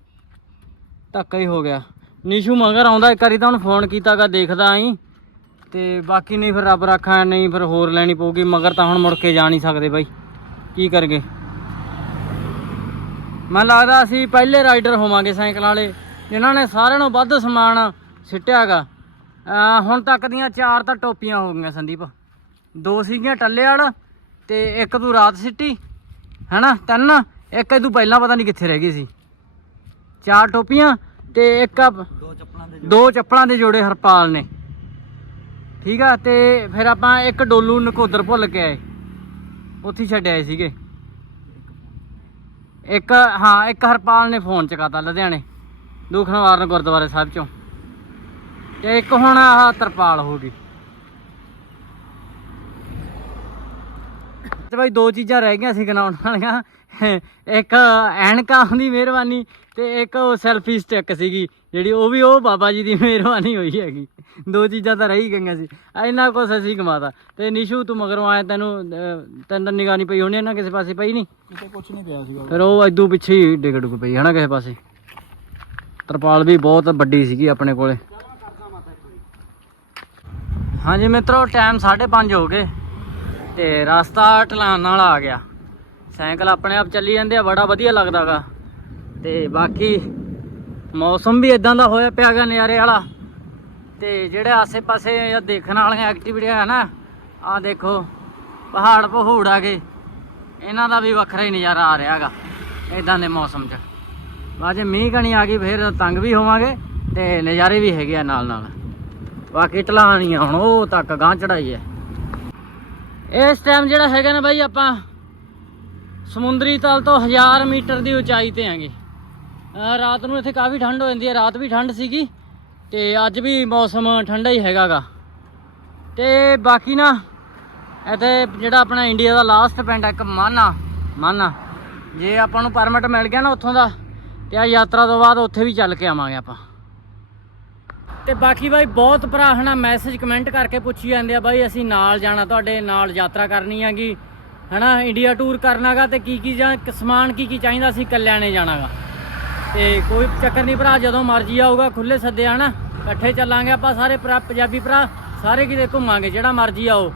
ਧੱਕਾ ਹੀ ਹੋ ਗਿਆ। ਨਿਸ਼ੂ ਮਗਰ ਆਉਂਦਾ, ਇੱਕ ਵਾਰੀ ਤਾਂ ਉਹਨੂੰ ਫੋਨ ਕੀਤਾ ਗਾ ਦੇਖਦਾ ਆਈ। ਤੇ ਬਾਕੀ ਨਹੀਂ ਫਿਰ ਰੱਬ ਰੱਖਾ ਨਹੀਂ ਫਿਰ ਹੋਰ ਲੈਣੀ ਪਊਗੀ ਮਗਰ ਤਾਂ ਹੁਣ ਮੁੜ ਕੇ ਜਾ ਨਹੀਂ ਸਕਦੇ ਬਾਈ। ਕੀ ਕਰਗੇ? ਮੈਨੂੰ ਲੱਗਦਾ ਅਸੀਂ ਪਹਿਲੇ ਰਾਈਡਰ ਹੋਵਾਂਗੇ ਸਾਈਕਲਾਂ ਵਾਲੇ ਜਿਨ੍ਹਾਂ ਨੇ ਸਾਰਿਆਂ ਨੂੰ ਵੱਧ ਸਮਾਨ ਸਿੱਟਿਆਗਾ ਹੁਣ ਤੱਕ ਦੀਆਂ ਚਾਰ ਤਾਂ ਟੋਪੀਆਂ ਹੋ ਗਈਆਂ ਸੰਦੀਪ। ਦੋ ਸੀਗੀਆਂ ਟੱਲੇ ਵਾਲ ਤੇ ਇੱਕ ਤੂੰ ਰਾਤ ਸਿੱਟੀ ਹੈਨਾ? ਤਿੰਨ ਇੱਕ ਇਹ ਤੂੰ ਪਹਿਲਾਂ ਪਤਾ ਨਹੀਂ ਕਿੱਥੇ ਰਹਿ ਗਈ ਸੀ। ਚਾਰ ਟੋਪੀਆਂ ਤੇ ਇੱਕ ਦੋ ਚੱਪਲਾਂ ਦੇ ਜੋੜੇ ਹਰਪਾਲ ਨੇ। ਠੀਕ ਆ, ਤੇ ਫਿਰ ਆਪਾਂ ਇੱਕ ਡੋਲੂ ਨਕੋਦਰ ਭੁੱਲ ਕੇ ਆਏ। ਉੱਥੇ ਹੀ ਛੱਡ ਆਏ ਸੀਗੇ। ਇੱਕ, ਹਾਂ, ਇੱਕ ਹਰਪਾਲ ਨੇ ਫੋਨ ਚਕਾਤਾ ਲੁਧਿਆਣੇ, ਦੁਖਨਵਾਰਨ ਗੁਰਦੁਆਰੇ ਸਾਹਿਬ ਚੋਂ। ਤੇ ਇੱਕ ਹੁਣ ਆਹ ਤਰਪਾਲ ਹੋ ਗਈ। ਤੇ ਬਾਈ ਦੋ ਚੀਜ਼ਾਂ ਰਹਿ ਗਈਆਂ ਸੀ ਗਨਾਉਣ ਵਾਲੀਆਂ। ਇੱਕ ਐਨਕਾਂ ਦੀ ਮਿਹਰਬਾਨੀ ਤੇ ਇੱਕ ਉਹ ਸੈਲਫੀ ਸਟਿੱਕ ਸੀਗੀ ਜਿਹੜੀ ਉਹ ਵੀ ਉਹ ਬਾਬਾ ਜੀ ਦੀ ਮਿਹਰਬਾਨੀ ਹੋਈ ਹੈਗੀ। ਦੋ ਚੀਜ਼ਾਂ ਤਾਂ ਰਹਿ ਗਈਆਂ ਸੀ। ਇੰਨਾ ਕੁਛ ਅਸੀਂ ਕਮਾਤਾ। ਤੇ ਨਿਸ਼ੂ ਤੂੰ ਮਗਰੋਂ ਆਇਆ ਤੈਨੂੰ ਤੈਨੂੰ ਤਾਂ ਨਿਗਾਹ ਨਹੀਂ ਪਈ ਹੋਣੀ ਨਾ ਕਿਸੇ ਪਾਸੇ ਪਈ ਨਹੀਂ? ਕਿਤੇ ਕੁਝ ਨਹੀਂ ਪਿਆ ਸੀਗਾ। ਫਿਰ ਉਹ ਇਦੋਂ ਪਿੱਛੇ ਹੀ ਡਿੱਗ ਡੁੱਗ ਪਈ ਹਨਾ ਕਿਸੇ ਪਾਸੇ? ਤਰਪਾਲ ਵੀ ਬਹੁਤ ਵੱਡੀ ਸੀਗੀ ਆਪਣੇ ਕੋਲੇ। ਹਾਂਜੀ ਮਿੱਤਰੋ ਟਾਈਮ 5:30 ਹੋ ਗਏ। ਤੇ ਰਸਤਾ ਢਲਾਨ ਨਾਲ ਆ ਗਿਆ। ਸਾਈਕਲ ਆਪਣੇ ਆਪ ਚੱਲੀ ਜਾਂਦੇ ਆ, ਬੜਾ ਵਧੀਆ ਲੱਗਦਾਗਾ ਤੇ ਬਾਕੀ ਮੌਸਮ ਵੀ ਇਦਾਂ ਦਾ ਹੋਇਆ ਪਿਆਗਾ ਨਜ਼ਾਰੇ ਵਾਲਾ। ਤੇ ਜਿਹੜੇ ਆਸੇ-ਪਾਸੇ ਜਾਂ ਦੇਖਣ ਵਾਲੀਆਂ ਐਕਟੀਵਿਟੀਆਂ ਹੈ ਨਾ ਆ ਦੇਖੋ, ਪਹਾੜ ਪਹੂੜ ਆ ਗਏ। ਇਹਨਾਂ ਦਾ ਵੀ ਵੱਖਰਾ ਹੀ ਨਜ਼ਾਰਾ ਆ ਰਿਹਾਗਾ ਇਦਾਂ ਦੇ ਮੌਸਮ 'ਚ। ਬਾਜੇ ਮੀਂਹ ਕਣੀ ਆ ਗਈ, ਫਿਰ ਤੰਗ ਵੀ ਹੋਵਾਂਗੇ ਤੇ ਨਜ਼ਾਰੇ ਵੀ ਹੈਗੇ ਆ ਨਾਲ ਨਾਲ ਬਾਕੀ ਢਲਾਣ ਆ, ਹੁਣ ਉਹ ਤੱਕ ਗਾਂ ਚੜਾਈ ਹੈ ਇਸ ਟਾਈਮ ਜਿਹੜਾ ਹੈਗਾ ਨਾ ਬਾਈ ਆਪਾਂ ਸਮੁੰਦਰੀ ਤਲ ਤੋਂ 1000 ਮੀਟਰ ਦੀ ਉਚਾਈ ਤੇ ਆਂਗੇ। ਰਾਤ ਨੂੰ ਇੱਥੇ ਕਾਫੀ ਠੰਡ ਹੋ ਜਾਂਦੀ ਹੈ, ਰਾਤ ਵੀ ਠੰਡ ਸੀਗੀ ਤੇ ਅੱਜ ਵੀ ਮੌਸਮ ਠੰਡਾ ਹੀ ਹੈਗਾਗਾ। ਤੇ ਬਾਕੀ ਨਾ ਇੱਥੇ ਜਿਹੜਾ ਆਪਣਾ ਇੰਡੀਆ ਦਾ ਲਾਸਟ ਪਿੰਡ ਹੈ ਇੱਕ ਮਾਨਾ ਮਾਨਾ। ਜੇ ਆਪਾਂ ਨੂੰ ਪਰਮਿਟ ਮਿਲ ਗਿਆ ਨਾ ਉੱਥੋਂ ਦਾ, ਤੇ ਆ ਯਾਤਰਾ ਤੋਂ ਬਾਅਦ ਉੱਥੇ ਵੀ ਚੱਲ ਕੇ ਆਵਾਂਗੇ ਆਪਾਂ। ਤੇ ਬਾਕੀ ਬਾਈ ਬਹੁਤ ਭਰਾ ਹਨਾ ਮੈਸੇਜ ਕਮੈਂਟ ਕਰਕੇ ਪੁੱਛੀ ਜਾਂਦੇ ਆ, ਬਾਈ ਅਸੀਂ ਨਾਲ ਜਾਣਾ, ਤੁਹਾਡੇ ਨਾਲ ਯਾਤਰਾ ਕਰਨੀ ਹੈਗੀ, ਹਨਾ ਇੰਡੀਆ ਟੂਰ ਕਰਨਾਗਾ ਤੇ ਕੀ ਕੀ ਜਾਂ ਸਮਾਨ ਕੀ ਕੀ ਚਾਹੀਦਾ ਅਸੀਂ ਇਕੱਲਿਆਂ ਨੇ ਜਾਣਾਗਾ। ਤੇ ਕੋਈ ਚੱਕਰ ਨਹੀਂ ਭਰਾ, ਜਦੋਂ ਮਰਜ਼ੀ ਆਊਗਾ ਖੁੱਲੇ ਸੱਦੇ ਆ ਨਾ ਇਕੱਠੇ ਚੱਲਾਂਗੇ ਆਪਾਂ ਸਾਰੇ ਭਰਾ, ਪੰਜਾਬੀ ਭਰਾ, ਸਾਰੇ ਕਿਤੇ ਘੁੰਮਾਂਗੇ, ਜਿਹੜਾ ਮਰਜ਼ੀ ਆਓ।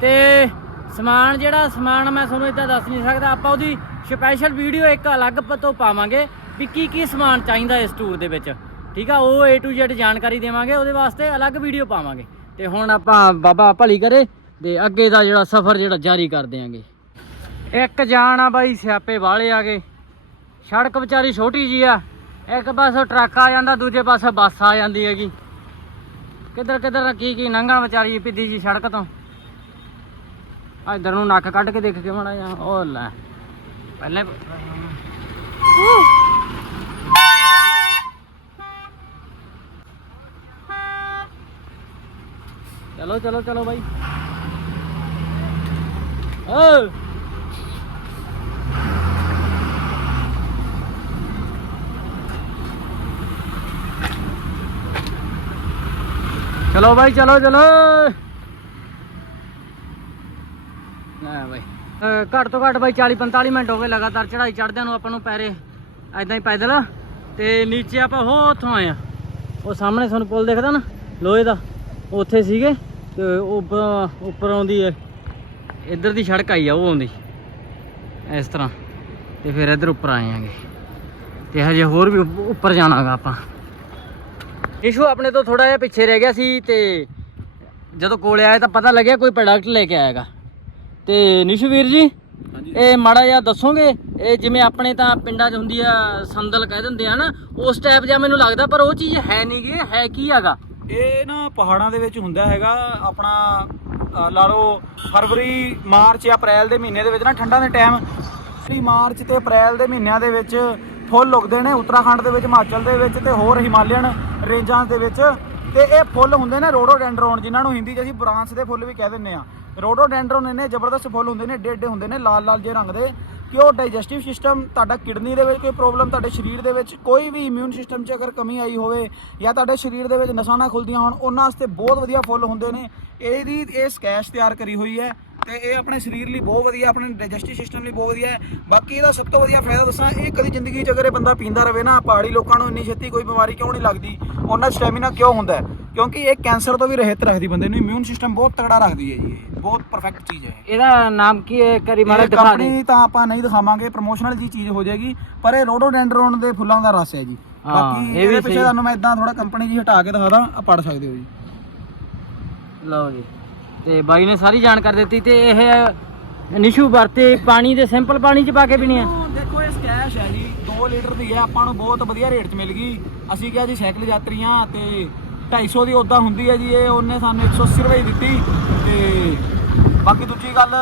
ਤੇ ਸਮਾਨ ਜਿਹੜਾ, ਸਮਾਨ ਮੈਂ ਤੁਹਾਨੂੰ ਇਦਾਂ ਦੱਸ ਨਹੀਂ ਸਕਦਾ, ਆਪਾਂ ਉਹਦੀ ਸਪੈਸ਼ਲ ਵੀਡੀਓ ਇੱਕ ਅਲੱਗ ਤੋਂ ਪਾਵਾਂਗੇ ਵੀ ਕੀ ਕੀ ਸਮਾਨ ਚਾਹੀਦਾ ਇਸ ਟੂਰ ਦੇ ਵਿੱਚ। ਠੀਕ ਆ, ਉਹ A to Z ਜਾਣਕਾਰੀ ਦੇਵਾਂਗੇ, ਉਹਦੇ ਵਾਸਤੇ ਅਲੱਗ ਵੀਡੀਓ ਪਾਵਾਂਗੇ। ਤੇ ਹੁਣ ਆਪਾਂ ਬਾਬਾ ਭਲੀ ਕਰੇ, ਤੇ ਅੱਗੇ ਦਾ ਜਿਹੜਾ ਸਫ਼ਰ ਜਿਹੜਾ ਜਾਰੀ ਕਰ ਦਿਆਂਗੇ। ਇੱਕ ਜਾਣ ਆ ਬਾਈ, ਸਿਆਪੇ ਵਾਲੇ ਆ ਗਏ। ਸੜਕ ਵਿਚਾਰੀ ਛੋਟੀ ਜੀ ਆ, ਇੱਕ ਪਾਸੇ ਟਰੱਕ ਆ ਜਾਂਦਾ, ਦੂਜੇ ਪਾਸੇ ਬੱਸ ਆ ਜਾਂਦੀ ਹੈਗੀ। ਕਿੱਧਰ ਕਿੱਧਰ ਕੀ ਕੀ ਨੰਗਾ ਵਿਚਾਰੀ ਪਿੱਦੀ ਜੀ ਸੜਕ ਤੋਂ। ਆ ਇਧਰ ਨੂੰ ਨੱਕ ਕੱਢ ਕੇ ਦੇਖ ਕੇ ਮਾੜਾ ਜਿਹਾ, ਉਹ ਲੈ। ਪਹਿਲੇ ਚਲੋ ਚਲੋ ਚਲੋ ਬਾਈ। ਓ ਚਲੋ ਬਾਈ, ਚਲੋ ਚਲੋ। ਲੈ ਬਾਈ। ਘੱਟ ਤੋਂ ਘੱਟ ਬਾਈ 40 45 ਮਿੰਟ ਹੋ ਗਏ ਲਗਾਤਾਰ ਚੜਾਈ ਚੜਦਿਆਂ ਨੂੰ ਆਪਾਂ ਨੂੰ ਪੈਰੇ ਐਦਾਂ ਹੀ ਪੈਦਲ। ਤੇ ਨੀਚੇ ਆਪਾਂ ਹੋ ਉੱਥੋਂ ਆਏ ਆ। ਉਹ ਸਾਹਮਣੇ ਤੁਹਾਨੂੰ ਪੁਲ ਦਿਖਦਾ ਨਾ, ਲੋਹੇ ਦਾ। ਉੱਥੇ ਸੀਗੇ। ਤੇ ਉੱਪਰ ਉੱਪਰ ਆਉਂਦੀ ਹੈ। ਇੱਧਰ ਦੀ ਸੜਕ ਆਈ ਆ ਉਹ ਆਉਂਦੀ। ਇਸ ਤਰ੍ਹਾਂ। ਤੇ ਫਿਰ ਇੱਧਰ ਉੱਪਰ ਆਏ ਆਂਗੇ। ਤੇ ਹਜੇ ਹੋਰ ਵੀ ਉੱਪ- ਉੱਪਰ ਜਾਣਾਗਾ ਆਪਾਂ। ਇਸ਼ੂ ਆਪਣੇ ਤੋਂ ਥੋੜਾ ਜਿਹਾ ਪਿੱਛੇ ਰਹਿ ਗਿਆ ਸੀ ਤੇ ਜਦੋਂ ਕੋਲੇ ਆਏ ਤਾਂ ਪਤਾ ਲੱਗਿਆ ਕੋਈ ਪ੍ਰੋਡਕਟ ਲੈ ਕੇ ਆਏਗਾ। ਤੇ ਨਿਸ਼ੂ ਵੀਰ ਜੀ ਇਹ ਮਾੜਾ ਜਿਹਾ ਦੱਸੋਗੇ? ਇਹ ਜਿਵੇਂ ਆਪਣੇ ਤਾਂ ਪਿੰਡਾਂ 'ਚ ਹੁੰਦੀ ਆ ਸੰਦਲ ਕਹਿ ਦਿੰਦੇ ਆ ਨਾ ਉਸ ਟਾਈਪ ਜਿਹਾ ਮੈਨੂੰ ਲੱਗਦਾ ਪਰ ਉਹ ਚੀਜ਼ ਹੈ ਨਹੀਂ ਗੀ ਹੈ ਕੀ ਹੈਗਾ? ਇਹ ਨਾ ਪਹਾੜਾਂ ਦੇ ਵਿੱਚ ਹੁੰਦਾ ਹੈਗਾ, ਆਪਣਾ ਲਾ ਲਓ, ਫਰਵਰੀ, ਮਾਰਚ ਜਾਂ ਅਪ੍ਰੈਲ ਦੇ ਮਹੀਨੇ ਦੇ ਵਿੱਚ ਨਾ, ਠੰਡਾਂ ਦੇ ਟਾਈਮ ਫਰਵਰੀ, ਮਾਰਚ ਤੇ ਅਪ੍ਰੈਲ ਦੇ ਮਹੀਨਿਆਂ ਦੇ ਵਿੱਚ ਫੁੱਲ ਉੱਗਦੇ ਨੇ, ਉੱਤਰਾਖੰਡ ਦੇ ਵਿੱਚ, ਹਿਮਾਚਲ ਦੇ ਵਿੱਚ ਤੇ ਹੋਰ ਹਿਮਾਲਿਅਨ ਰੇਂਜਾਂ ਦੇ ਵਿੱਚ ਤੇ ਇਹ ਫੁੱਲ ਹੁੰਦੇ ਨੇ ਰੋਡੋਡੈਂਡਰੋਨ ਜਿਨ੍ਹਾਂ ਨੂੰ ਹਿੰਦੀ 'ਚ ਅਸੀਂ ਬਰਾਂਸ ਦੇ ਫੁੱਲ ਵੀ ਕਹਿ ਦਿੰਦੇ ਆ ਰੋਡੋਡੈਂਡਰੋਨ ਇਹਨੇ ਜ਼ਬਰਦਸਤ ਫੁੱਲ ਹੁੰਦੇ ਨੇ ਏਡੇ ਏਡੇ ਹੁੰਦੇ ਨੇ ਲਾਲ ਲਾਲ ਜਿਹੇ ਰੰਗ ਦੇ। ਕਿ ਉਹ ਡਾਈਜੈਸਟਿਵ ਸਿਸਟਮ, ਤੁਹਾਡਾ ਕਿਡਨੀ ਦੇ ਵਿੱਚ ਕੋਈ ਪ੍ਰੋਬਲਮ, ਤੁਹਾਡੇ ਸਰੀਰ ਦੇ ਵਿੱਚ ਕੋਈ ਵੀ ਇਮਿਊਨ ਸਿਸਟਮ 'ਚ ਅਗਰ ਕਮੀ ਆਈ ਹੋਵੇ ਜਾਂ ਤੁਹਾਡੇ ਸਰੀਰ ਦੇ ਵਿੱਚ ਨਸਾਂ ਨਾ ਖੁੱਲਦੀਆਂ ਹੋਣ, ਉਹਨਾਂ ਵਾਸਤੇ ਬਹੁਤ ਵਧੀਆ ਫੁੱਲ ਹੁੰਦੇ ਨੇ। ਇਹਦੀ ਇਹ ਸਕੈਸ਼ ਤਿਆਰ ਕਰੀ ਹੋਈ ਹੈ ਤੇ ਇਹ ਆਪਣੇ ਸਰੀਰ ਲਈ ਬਹੁਤ ਵਧੀਆ ਆਪਣੇ ਡਾਈਜੈਸਟਿਵ ਸਿਸਟਮ ਲਈ ਬਹੁਤ ਵਧੀਆ ਹੈ। ਬਾਕੀ ਇਹਦਾ ਸਭ ਤੋਂ ਵਧੀਆ ਫਾਇਦਾ ਦੱਸਾਂ ਇਹ ਕਦੀ ਜ਼ਿੰਦਗੀ 'ਚ ਅਗਰ ਇਹ ਬੰਦਾ ਪੀਂਦਾ ਰਵੇ ਨਾ ਪਹਾੜੀ ਲੋਕਾਂ ਨੂੰ ਇੰਨੀ ਛੇਤੀ ਕੋਈ ਬਿਮਾਰੀ ਕਿਉਂ ਨਹੀਂ ਲੱਗਦੀ? ਉਹਨਾਂ ਸਟੈਮਿਨਾ ਕਿਉਂ ਹੁੰਦਾ? ਕਿਉਂਕਿ ਇਹ ਕੈਂਸਰ ਤੋਂ ਵੀ ਰਹਿਤ ਰੱਖਦੀ ਬੰਦੇ ਨੂੰ ਇਮਿਊਨ ਸਿਸਟਮ ਬਹੁਤ ਤਗੜਾ ਰੱਖਦੀ ਹੈ ਜੀ ਇਹ ਬਹੁਤ ਪਰਫੈਕਟ ਚੀਜ਼ ਹੈ ਇਹਦਾ ਨਾਮ ਕੀ ਹੈ? ਕਰੀ ਇਹ ਦਿਖਾ ਦੇ। ਕੰਪਨੀ ਤਾਂ ਆਪਾਂ ਨਹੀਂ ਦਿਖਾਵਾਂਗੇ ਪ੍ਰੋਮੋਸ਼ਨਲ ਜੀ ਚੀਜ਼ ਹੋ ਜਾਏਗੀ ਪਰ ਇਹ ਰੋਡੋਡੈਂਡਰੋਨ ਦੇ ਫੁੱਲਾਂ ਦਾ ਰਸ ਹੈ ਜੀ। ਬਾਕੀ ਇਹਦੇ ਪਿੱਛੇ। ਤੁਹਾਨੂੰ ਮੈਂ ਇਦਾਂ ਥੋੜਾ ਕੰਪਨੀ ਜੀ ਹਟਾ ਕੇ ਦਿਖਾਦਾ ਆ ਪੜ ਸਕਦੇ ਹੋ ਜੀ। ਲਓ ਜੀ। ਤੇ ਬਾਈ ਨੇ ਸਾਰੀ ਜਾਣਕਾਰੀ ਦਿੱਤੀ ਤੇ ਇਹ ਨਿਸ਼ੂ ਵਰਤੇ ਪਾਣੀ ਦੇ ਸਿੰਪਲ ਪਾਣੀ ਚ ਪਾ ਕੇ ਪੀਣੀ ਆ। ਦੇਖੋ ਇਹ ਸਕੈਸ਼ ਹੈ ਜੀ। 2 ਲੀਟਰ ਦੀ ਹੈ ਆਪਾਂ ਨੂੰ ਬਹੁਤ ਵਧੀਆ ਰੇਟ 'ਚ ਮਿਲ ਗਈ। ਅਸੀਂ ਕਿਹਾ ਜੀ ਸਾਈਕਲ ਯਾਤਰੀਆਂ ਤੇ 250 ਦੀ ਉਦਾਂ ਹੁੰਦੀ ਹੈ ਜੀ। ਇਹ ਉਹਨੇ ਸਾਨੂੰ 180 ਰੁਪਏ ਦਿੱਤੀ। ਤੇ ਬਾਕੀ ਦੂਜੀ ਗੱਲ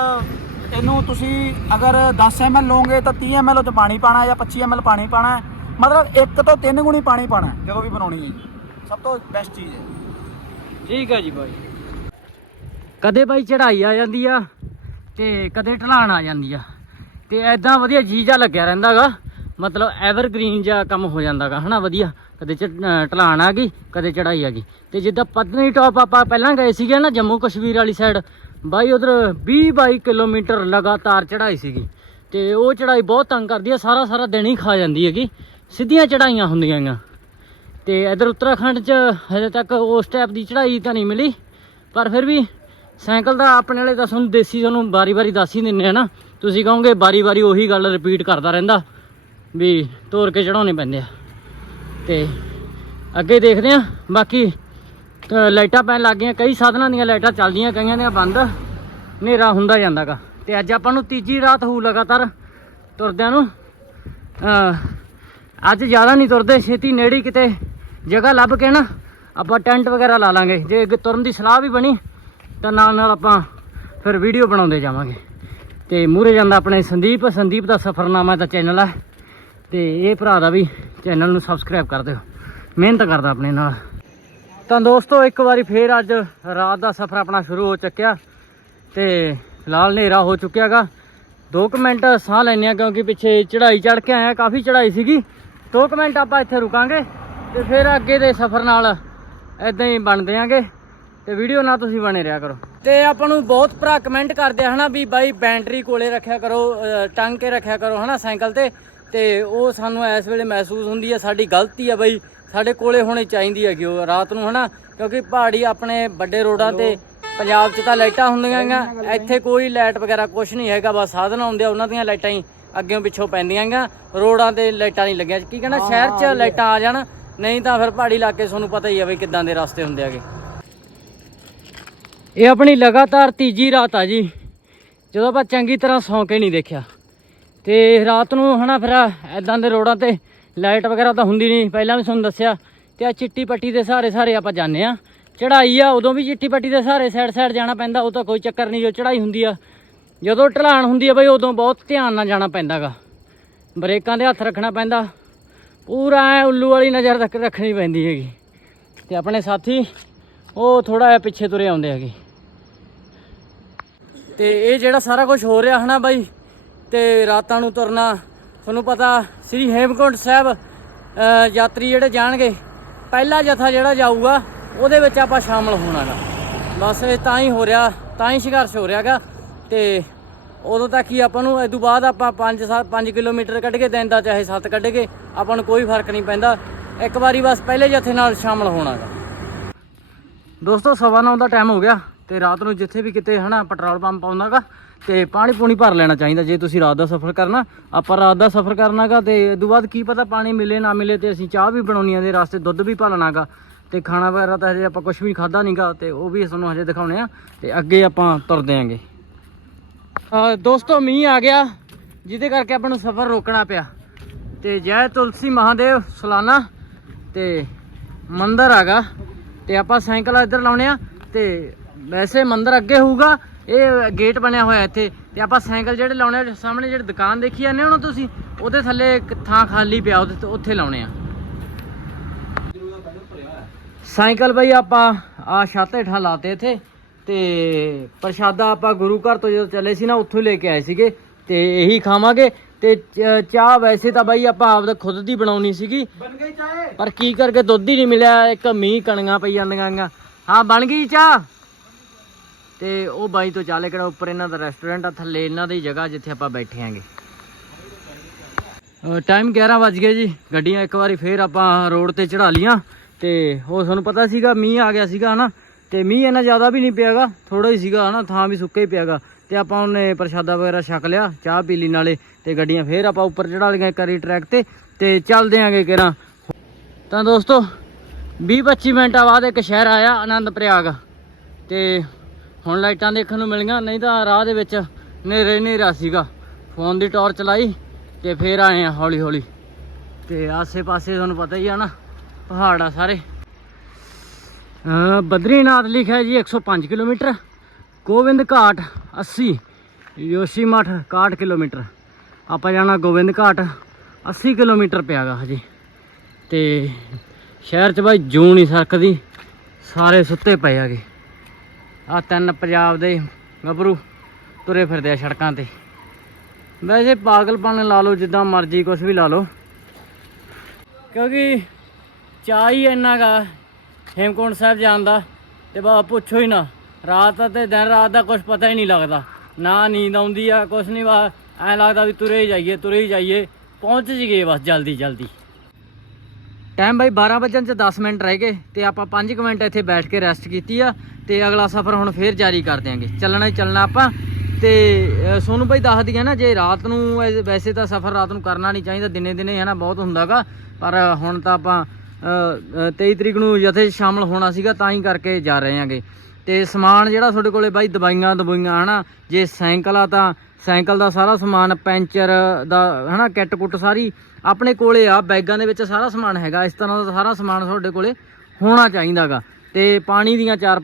ਇਹਨੂੰ ਤੁਸੀਂ ਅਗਰ 10 ml ਲਓਗੇ ਤਾਂ 30 ml 'ਚ ਪਾਣੀ ਪਾਣਾ ਜਾਂ 25 ml ਪਾਣੀ ਪਾਣਾ ਮਤਲਬ ਇੱਕ ਤੋਂ ਤਿੰਨ ਗੁਣੀ ਪਾਣੀ ਪਾਣਾ ਜਦੋਂ ਵੀ ਬਣਾਉਣੀ ਹੈ ਸਭ ਤੋਂ ਬੈਸਟ ਚੀਜ਼ ਹੈ। ਠੀਕ ਹੈ ਜੀ ਬਾਈ। ਕਦੇ ਬਾਈ ਚੜਾਈ ਆ ਜਾਂਦੀ ਆ ਤੇ ਕਦੇ ਢਲਾਣ ਆ ਜਾਂਦੀ ਆ। ਤੇ ਐਦਾਂ ਵਧੀਆ ਜੀਜਾ ਲੱਗਿਆ ਰਹਿੰਦਾਗਾ। ਮਤਲਬ ਐਵਰਗ੍ਰੀਨ ਜਿਹਾ ਕੰਮ ਹੋ ਜਾਂਦਾਗਾ, ਹਨਾ ਵਧੀਆ। ਕਦੇ ਚ- ਢਲਾਣ ਆ ਗਈ, ਕਦੇ ਚੜਾਈ ਆ ਗਈ। ਤੇ ਜਿੱਦਾਂ ਪਤਨੀ ਟੌਪ ਆਪਾਂ ਪਹਿਲਾਂ ਗਏ ਸੀਗੇ ਨਾ ਜੰਮੂ ਕਸ਼ਮੀਰ ਵਾਲੀ ਸਾਈਡ ਬਾਈ ਉਧਰ 20 22 ਕਿਲੋਮੀਟਰ ਲਗਾਤਾਰ ਚੜਾਈ ਸੀਗੀ। ਤੇ ਉਹ ਚੜਾਈ ਬਹੁਤ ਤੰਗ ਕਰਦੀ ਆ, ਸਾਰਾ ਸਾਰਾ ਦਿਨ ਹੀ ਖਾ ਜਾਂਦੀ ਹੈਗੀ। ਸਿੱਧੀਆਂ ਚੜਾਈਆਂ ਹੁੰਦੀਆਂ ਗੀਆਂ ਤੇ ਇਧਰ ਉੱਤਰਾਖੰਡ 'ਚ ਹਜੇ ਤੱਕ ਉਸ ਟਾਈਪ ਦੀ ਚੜ੍ਹਾਈ ਤਾਂ ਨਹੀਂ ਮਿਲੀ। ਪਰ ਫਿਰ ਵੀ ਸਾਈਕਲ ਦਾ ਆਪਣੇ ਵਾਲੇ ਤਾਂ ਤੁਹਾਨੂੰ ਦੇਸੀ ਤੁਹਾਨੂੰ ਵਾਰੀ-ਵਾਰੀ ਦੱਸ ਹੀ ਦਿੰਨੇ ਆ ਨਾ। ਤੁਸੀਂ ਕਹੋਗੇ ਵਾਰੀ-ਵਾਰੀ ਉਹੀ ਗੱਲ ਰਿਪੀਟ ਕਰਦਾ ਰਹਿੰਦਾ, ਵੀ ਤੋਰ ਕੇ ਚੜਾਉਣੇ ਪੈਂਦੇ ਆ। ਤੇ ਅੱਗੇ ਦੇਖਦੇ ਆ, ਬਾਕੀ ਲਾਈਟਾਂ ਪੈਣ ਲੱਗ ਗਈਆਂ, ਕਈ ਸਾਧਨਾਂ ਦੀਆਂ ਲਾਈਟਾਂ ਚੱਲਦੀਆਂ, ਕਈਆਂ ਦੀਆਂ ਬੰਦ, ਹਨੇਰਾ ਹੁੰਦਾ ਜਾਂਦਾਗਾ। ਤੇ ਅੱਜ ਆਪਾਂ ਨੂੰ ਤੀਜੀ ਰਾਤ ਹੋਊ ਲਗਾਤਾਰ ਤੁਰਦਿਆਂ ਨੂੰ। ਅੱਜ ਜ਼ਿਆਦਾ ਨਹੀਂ ਤੁਰਦੇ, ਛੇਤੀ ਨੇੜੇ ਕਿਤੇ ਜਗ੍ਹਾ ਲੱਭ ਕੇ ਨਾ ਆਪਾਂ ਟੈਂਟ ਵਗੈਰਾ ਲਾ ਲਾਂਗੇ। ਜੇ ਤੁਰਨ ਦੀ ਸਲਾਹ ਵੀ ਬਣੀ ਤਾਂ ਨਾਲ ਨਾਲ ਆਪਾਂ ਫਿਰ ਵੀਡੀਓ ਬਣਾਉਂਦੇ ਜਾਵਾਂਗੇ। ਤੇ ਮੂਰੇ ਜਾਂਦਾ ਆਪਣੇ ਸੰਦੀਪ। ਸੰਦੀਪ ਦਾ ਸਫਰਨਾਮਾ ਦਾ ਚੈਨਲ ਹੈ ਤੇ ਇਹ ਭਰਾ ਦਾ ਵੀ ਚੈਨਲ ਨੂੰ ਸਬਸਕ੍ਰਾਈਬ ਕਰ ਦਿਓ। ਮਿਹਨਤ ਕਰਦਾ ਆਪਣੇ ਨਾਲ। ਤਾਂ ਦੋਸਤੋ, ਇੱਕ ਵਾਰੀ ਫੇਰ ਅੱਜ ਰਾਤ ਦਾ ਸਫ਼ਰ ਆਪਣਾ ਸ਼ੁਰੂ ਹੋ ਚੁੱਕਿਆ। ਤੇ ਫਿਲਹਾਲ ਹਨੇਰਾ ਹੋ ਚੁੱਕਿਆਗਾ। 2 ਮਿੰਟ ਸਾਹ ਲੈਣੇ ਆ ਕਿਉਂਕਿ ਪਿੱਛੇ ਚੜ੍ਹਾਈ ਚੜ੍ਹ ਕੇ ਆਇਆ। ਕਾਫੀ ਚੜ੍ਹਾਈ ਸੀਗੀ। 2 ਮਿੰਟ ਆਪਾਂ ਇੱਥੇ ਰੁਕਾਂਗੇ ਤੇ ਫਿਰ ਅੱਗੇ ਦੇ ਸਫ਼ਰ ਨਾਲ ਇਦਾਂ ਹੀ ਬਣ ਦਿਆਂਗੇ ਤੇ ਵੀਡੀਓ ਨਾਲ ਤੁਸੀਂ ਬਣੇ ਰਿਹਾ ਕਰੋ। ਤੇ ਆਪਾਂ ਨੂੰ ਬਹੁਤ ਭਰਾ ਕਮੈਂਟ ਕਰਦੇ ਆ, ਹਨਾ, ਵੀ ਬਾਈ ਬੈਟਰੀ ਕੋਲੇ ਰੱਖਿਆ ਕਰੋ ਟੰਗ ਕੇ ਰੱਖਿਆ ਕਰੋ, ਹਨਾ, ਸਾਈਕਲ ਤੇ। ਤੇ ਉਹ ਸਾਨੂੰ ਇਸ ਵੇਲੇ ਮਹਿਸੂਸ ਹੁੰਦੀ ਹੈ ਸਾਡੀ ਗਲਤੀ ਆ ਬਾਈ। ਸਾਡੇ ਕੋਲੇ ਹੋਣੀ ਚਾਹੀਦੀ ਹੈਗੀ ਉਹ ਰਾਤ ਨੂੰ, ਹਨਾ, ਕਿਉਂਕਿ ਪਹਾੜੀ ਆਪਣੇ ਵੱਡੇ ਰੋਡਾਂ ਤੇ ਪੰਜਾਬ 'ਚ ਤਾਂ ਲਾਈਟਾਂ ਹੁੰਦੀਆਂ ਹੈਗੀਆਂ, ਇੱਥੇ ਕੋਈ ਲਾਈਟ ਵਗੈਰਾ ਕੁਝ ਨਹੀਂ ਹੈਗਾ, ਬਸ ਸਾਧਨ ਆਉਂਦੇ ਆ, ਉਹਨਾਂ ਦੀਆਂ ਲਾਈਟਾਂ ਹੀ ਅੱਗੇੋਂ ਪਿੱਛੋਂ ਪੈਂਦੀਆਂ ਗਾ ਰੋਡਾਂ ਤੇ ਲਾਈਟਾਂ ਨਹੀਂ ਲੱਗੀਆਂ, ਕੀ ਕਹਿੰਦਾ ਸ਼ਹਿਰ 'ਚ ਲਾਈਟਾਂ ਆ ਜਾਣ, ਨਹੀਂ ਤਾਂ ਫਿਰ ਪਹਾੜੀ ਇਲਾਕੇ, ਤੁਹਾਨੂੰ ਪਤਾ ਹੀ ਆ ਬਈ ਕਿੱਦਾਂ ਦੇ ਰਸਤੇ ਹੁੰਦੇ ਆਗੇ ਇਹ ਆਪਣੀ ਲਗਾਤਾਰ ਤੀਜੀ ਰਾਤ ਆ ਜੀ। ਜਦੋਂ ਆਪਾਂ ਚੰਗੀ ਤਰ੍ਹਾਂ ਸੌਂ ਕੇ ਨਹੀਂ ਦੇਖਿਆ। ਤੇ ਰਾਤ ਨੂੰ ਹਨਾ ਫਿਰ ਐਦਾਂ ਦੇ ਰੋਡਾਂ ਤੇ ਲਾਈਟ ਵਗੈਰਾ ਤਾਂ ਹੁੰਦੀ ਨਹੀਂ। ਪਹਿਲਾਂ ਵੀ ਤੁਹਾਨੂੰ ਦੱਸਿਆ ਤੇ ਆ ਚਿੱਟੀ ਪੱਟੀ ਦੇ ਸਹਾਰੇ ਸਾਰੇ ਆਪਾਂ ਜਾਂਦੇ ਆ ਚੜਾਈ ਆ, ਉਦੋਂ ਵੀ ਚਿੱਟੀ ਪੱਟੀ ਦੇ ਸਹਾਰੇ ਸਾਈਡ ਸਾਈਡ ਜਾਣਾ ਪੈਂਦਾ, ਉਹ ਤਾਂ ਕੋਈ ਚੱਕਰ ਨਹੀਂ ਜੋ ਚੜਾਈ ਹੁੰਦੀ ਆ। ਜਦੋਂ ਢਲਾਣ ਹੁੰਦੀ ਆ ਬਈ, ਉਦੋਂ ਬਹੁਤ ਧਿਆਨ ਨਾਲ ਜਾਣਾ ਪੈਂਦਾਗਾ ਬ੍ਰੇਕਾਂ ਦੇ ਹੱਥ ਰੱਖਣਾ ਪੈਂਦਾ। ਪੂਰਾ ਉੱਲੂ ਵਾਲੀ ਨਜ਼ਰ ਰੱਖ ਰੱਖਣੀ ਪੈਂਦੀ ਹੈਗੀ। ਤੇ ਆਪਣੇ ਸਾਥੀ, ਉਹ ਥੋੜਾ ਜਿਹਾ ਪਿੱਛੇ ਤੁਰੇ ਆਉਂਦੇ ਹੈਗੇ। ਤੇ ਇਹ ਜਿਹੜਾ ਸਾਰਾ ਕੁਝ ਹੋ ਰਿਹਾ ਹਨਾ ਬਾਈ, ਤੇ ਰਾਤਾਂ ਨੂੰ ਤੁਰਨਾ, ਤੁਹਾਨੂੰ ਪਤਾ ਸ੍ਰੀ ਹੇਮਕੁੰਟ ਸਾਹਿਬ ਯਾਤਰੀ ਜਿਹੜੇ ਜਾਣਗੇ, ਪਹਿਲਾ ਜਥਾ ਜਿਹੜਾ ਜਾਊਗਾ, ਉਹਦੇ ਵਿੱਚ ਆਪਾਂ ਸ਼ਾਮਲ ਹੋਣਾਗਾ ਬਸ ਇਹ ਤਾਂ ਹੀ ਹੋ ਰਿਹਾ, ਤਾਂ ਹੀ ਸੰਘਰਸ਼ ਹੋ ਰਿਹਾਗਾ, ਤੇ ਉਦੋਂ ਤੱਕ ਹੀ ਆਪਾਂ ਨੂੰ ਇਸ ਤੋਂ ਬਾਅਦ ਆਪਾਂ 5 5 ਕਿਲੋਮੀਟਰ ਕੱਢ ਕੇ ਦਿਨ ਦਾ ਚਾਹੇ 7 ਕੱਢ ਕੇ ਆਪਾਂ ਨੂੰ ਕੋਈ ਫ਼ਰਕ ਨਹੀਂ ਪੈਂਦਾ। ਇੱਕ ਵਾਰੀ ਬਸ ਪਹਿਲੇ ਜਥੇ ਨਾਲ ਸ਼ਾਮਲ ਹੋਣਾਗਾ ਦੋਸਤੋ, ਸਵਾ ਨੌ ਦਾ ਟਾਈਮ ਹੋ ਗਿਆ। ਤੇ ਰਾਤ ਨੂੰ ਜਿੱਥੇ ਵੀ ਕਿਤੇ ਹਨਾ ਪੈਟਰੋਲ ਪੰਪ ਆਉਂਦਾਗਾ ਤੇ ਪਾਣੀ ਪੂਣੀ ਭਰ ਲੈਣਾ ਚਾਹੀਦਾ ਜੇ ਤੁਸੀਂ ਰਾਤ ਦਾ ਸਫ਼ਰ ਕਰਨਾ, ਆਪਾਂ ਰਾਤ ਦਾ ਸਫ਼ਰ ਕਰਨਾਗਾ ਤੇ ਇਹ ਤੋਂ ਬਾਅਦ ਕੀ ਪਤਾ ਪਾਣੀ ਮਿਲੇ ਨਾ ਮਿਲੇ ਤੇ ਅਸੀਂ ਚਾਹ ਵੀ ਬਣਾਉਣੀ ਆ ਦੇ ਰਸਤੇ ਦੁੱਧ ਵੀ ਭਾਲਣਾਗਾ ਤੇ ਖਾਣਾ ਵਗੈਰਾ ਤਾਂ ਹਜੇ ਆਪਾਂ ਕੁਝ ਵੀ ਖਾਦਾ ਨਹੀਂਗਾ ਤੇ ਉਹ ਵੀ ਤੁਹਾਨੂੰ ਹਜੇ ਦਿਖਾਉਣੇ ਆ ਤੇ ਅੱਗੇ ਆਪਾਂ ਤੁਰਦੇ ਆਂਗੇ। ਦੋਸਤੋ ਮੀਂਹ ਆ ਗਿਆ, ਜਿਹਦੇ ਕਰਕੇ ਆਪਾਂ ਨੂੰ ਸਫ਼ਰ ਰੋਕਣਾ ਪਿਆ। ਤੇ ਜੈ ਤੁਲਸੀ ਮਹਾਦੇਵ ਸਲਾਨਾ ਤੇ ਮੰਦਿਰ ਹੈਗਾ ਤੇ ਆਪਾਂ ਸਾਈਕਲ ਇੱਧਰ ਲਾਉਣੇ ਆ ਤੇ ਵੈਸੇ ਮੰਦਿਰ ਅੱਗੇ ਹੋਊਗਾ ਇਹ ਗੇਟ ਬਣਿਆ ਹੋਇਆ ਇੱਥੇ। ਤੇ ਆਪਾਂ ਸਾਈਕਲ ਜਿਹੜੇ ਲਾਉਣੇ ਆ ਸਾਹਮਣੇ ਜਿਹੜੀ ਦੁਕਾਨ ਦੇਖੀ ਜਾਂਦੇ ਹੋ ਨਾ ਤੁਸੀਂ ਉਹਦੇ ਥੱਲੇ ਇੱਕ ਥਾਂ ਖਾਲੀ ਪਿਆ ਉਹਦੇ ਤੇ ਉੱਥੇ ਲਾਉਣੇ ਆ। ਸਾਈਕਲ ਬਈ ਆਪਾਂ ਆ ਛੱਤ ਹੇਠਾਂ ਲਾਤੇ ਇੱਥੇ ਤੇ ਪ੍ਰਸ਼ਾਦਾ ਆਪਾਂ ਗੁਰੂ ਘਰ ਤੋਂ ਜਦੋਂ ਚੱਲੇ ਸੀ ਨਾ ਉੱਥੋਂ ਲੈ ਕੇ ਆਏ ਸੀਗੇ ਤੇ ਇਹੀ ਖਾਵਾਂਗੇ। ਤੇ ਚਾਹ ਵੈਸੇ ਤਾਂ ਬਈ ਆਪਾਂ ਆਪਦਾ ਖੁਦ ਦੀ ਬਣਾਉਣੀ ਸੀਗੀ। ਬਣ ਗਈ ਚਾਹੇ। ਪਰ ਕੀ ਕਰਕੇ ਦੁੱਧ ਹੀ ਨਹੀਂ ਮਿਲਿਆ ਇੱਕ ਮੀਂਹ ਕਣੀਆਂ ਪਈ ਜਾਂਦੀਆਂ ਹਾਂ ਬਣ ਗਈ ਚਾਹ। ਤੇ ਉਹ ਬਾਈ ਤੋਂ ਚਾਲੇ ਕਿਹੜਾ ਉੱਪਰ ਇਹਨਾਂ ਦਾ ਰੈਸਟੋਰੈਂਟ ਆ, ਥੱਲੇ ਇਹਨਾਂ ਦੀ ਜਗ੍ਹਾ ਜਿੱਥੇ ਆਪਾਂ ਬੈਠੇ ਆਂਗੇ। ਟਾਈਮ 11 ਵੱਜ ਗਏ ਜੀ, ਗੱਡੀਆਂ ਇੱਕ ਵਾਰੀ ਫੇਰ ਆਪਾਂ ਰੋਡ ਤੇ ਚੜਾ ਲੀਆਂ ਤੇ ਉਹ ਤੁਹਾਨੂੰ ਪਤਾ ਸੀਗਾ, ਮੀਂਹ ਆ ਗਿਆ ਸੀਗਾ ਹਨਾ, ਤੇ ਮੀਂਹ ਇੰਨਾ ਜ਼ਿਆਦਾ ਵੀ ਨਹੀਂ ਪਿਆਗਾ ਥੋੜਾ ਹੀ ਸੀਗਾ ਹਨਾ, ਥਾਂ ਵੀ ਸੁੱਕਾ ਹੀ ਪਿਆਗਾ। ਤੇ ਆਪਾਂ ਉਹਨੇ ਪ੍ਰਸ਼ਾਦਾ ਵਗੈਰਾ ਛਕ ਲਿਆ, ਚਾਹ ਪੀ ਲਈ ਨਾਲੇ, ਤੇ ਗੱਡੀਆਂ ਫੇਰ ਆਪਾਂ ਉੱਪਰ ਚੜਾ ਲਈਆਂ ਇੱਕ ਵਾਰੀ ਟਰੈਕ ਤੇ ਤੇ ਚੱਲਦੇ ਆਂਗੇ ਕਿਰਾਂ ਤਾਂ ਦੋਸਤੋ 20 25 ਮਿੰਟਾਂ ਬਾਅਦ ਇੱਕ ਸ਼ਹਿਰ ਆਇਆ ਆਨੰਦ ਪ੍ਰਯਾਗ ਤੇ ਹੁਣ ਲਾਈਟਾਂ ਦੇਖਣ ਨੂੰ ਮਿਲੀਆਂ, ਨਹੀਂ ਤਾਂ ਰਾਹ ਦੇ ਵਿੱਚ ਨੇਰੇ ਹਨੇਰਾ ਸੀਗਾ। ਫੋਨ ਦੀ ਟਾਰਚ ਲਾਈ ਤੇ ਫੇਰ ਆਏ ਆ ਹੌਲੀ ਹੌਲੀ ਤੇ ਆਸੇ-ਪਾਸੇ ਤੁਹਾਨੂੰ ਪਤਾ ਹੀ ਆ ਨਾ, ਪਹਾੜ ਆ ਸਾਰੇ। ਬਦਰੀਨਾਥ ਲਿਖਿਆ ਜੀ 105 ਕਿਲੋਮੀਟਰ, ਗੋਬਿੰਦ ਘਾਟ 80 ਯੋਸ਼ੀਮਠ 61 ਕਿਲੋਮੀਟਰ। ਆਪਾਂ ਜਾਣਾ ਗੋਬਿੰਦ ਘਾਟ 80 ਕਿਲੋਮੀਟਰ ਪਿਆਗਾ ਹਜੇ। ਤੇ ਸ਼ਹਿਰ 'ਚ ਬਾਈ ਜੂੰ ਨਹੀਂ ਸਰਕਦੀ, ਸਾਰੇ ਸੁੱਤੇ ਪਏ ਆਗੇ। ਆ ਤਿੰਨ ਪੰਜਾਬ ਦੇ ਗੱਭਰੂ ਤੁਰੇ ਫਿਰਦੇ ਆ ਸੜਕਾਂ ਤੇ। ਵੈਸੇ ਪਾਗਲਪਨ ਲਾ ਲਓ, ਜਿੱਦਾਂ ਮਰਜ਼ੀ ਕੁਝ ਵੀ ਲਾ ਲਓ। ਕਿਉਂਕਿ ਚਾਹ ਹੀ ਇੰਨਾ ਗਾ ਹੇਮਕੁੰਟ ਸਾਹਿਬ ਜਾਣ ਦਾ ਤੇ ਬਾ ਪੁੱਛੋ ਹੀ ਨਾ, ਰਾਤ ਤੇ ਦਿਨ ਰਾਤ ਦਾ ਕੁਝ ਪਤਾ ਹੀ ਨਹੀਂ ਲੱਗਦਾ। ਨਾ ਨੀਂਦ ਆਉਂਦੀ ਆ ਕੁਝ ਨਹੀਂ ਬਾ ਐ ਲੱਗਦਾ ਵੀ ਤੁਰੇ ਹੀ ਜਾਈਏ, ਤੁਰੇ ਹੀ ਜਾਈਏ, ਪਹੁੰਚ ਜੀ ਬਸ ਜਲਦੀ ਜਲਦੀ। ਟਾਈਮ ਬਾਈ 12 ਵਜਣ ਚ 10 ਮਿੰਟ ਰਹਿ ਗਏ ਤੇ ਆਪਾਂ 5 ਮਿੰਟ ਇੱਥੇ ਬੈਠ ਕੇ ਰੈਸਟ ਕੀਤੀ ਆ ਤੇ ਅਗਲਾ ਸਫ਼ਰ ਹੁਣ ਫੇਰ ਜਾਰੀ ਕਰ ਦਿਆਂਗੇ। ਚੱਲਣਾ ਹੀ ਚੱਲਣਾ ਆਪਾਂ ਤੇ ਸੋਨੂੰ ਬਾਈ ਦੱਸ ਦਿਆਂ ਨਾ ਜੇ ਰਾਤ ਨੂੰ ਵੈਸੇ ਤਾਂ ਸਫ਼ਰ ਰਾਤ ਨੂੰ ਕਰਨਾ ਨਹੀਂ ਚਾਹੀਦਾ ਦਿਨੇ ਦਿਨੇ ਹੈ ਨਾ ਬਹੁਤ ਹੁੰਦਾਗਾ। ਪਰ ਹੁਣ ਤਾਂ ਆਪਾਂ ਅ, 23 ਤਰੀਕ ਨੂੰ ਜਥੇ 'ਚ ਸ਼ਾਮਲ ਹੋਣਾ ਸੀਗਾ ਤਾਂ ਹੀ ਕਰਕੇ ਜਾ ਰਹੇ ਹਾਂਗੇ ਤੇ ਸਮਾਨ ਜਿਹੜਾ ਤੁਹਾਡੇ ਕੋਲੇ ਬਾਈ ਦਵਾਈਆਂ ਦਵਾਈਆਂ ਹਨਾ ਜੇ ਸਾਈਕਲ ਆ ਤਾਂ ਸਾਈਕਲ ਦਾ ਸਾਰਾ ਸਮਾਨ, ਪੈਂਚਰ ਦਾ, ਹਨਾ, ਕਿੱਟ ਕੁੱਟ ਸਾਰੀ ਆਪਣੇ ਕੋਲੇ ਆ, ਬੈਗਾਂ ਦੇ ਵਿੱਚ ਸਾਰਾ ਸਮਾਨ ਹੈਗਾ। ਇਸ ਤਰ੍ਹਾਂ ਦਾ ਸਾਰਾ ਸਮਾਨ ਤੁਹਾਡੇ ਕੋਲੇ ਹੋਣਾ ਚਾਹੀਦਾਗਾ। ਤੇ ਪਾਣੀ ਦੀਆਂ ਚਾਰ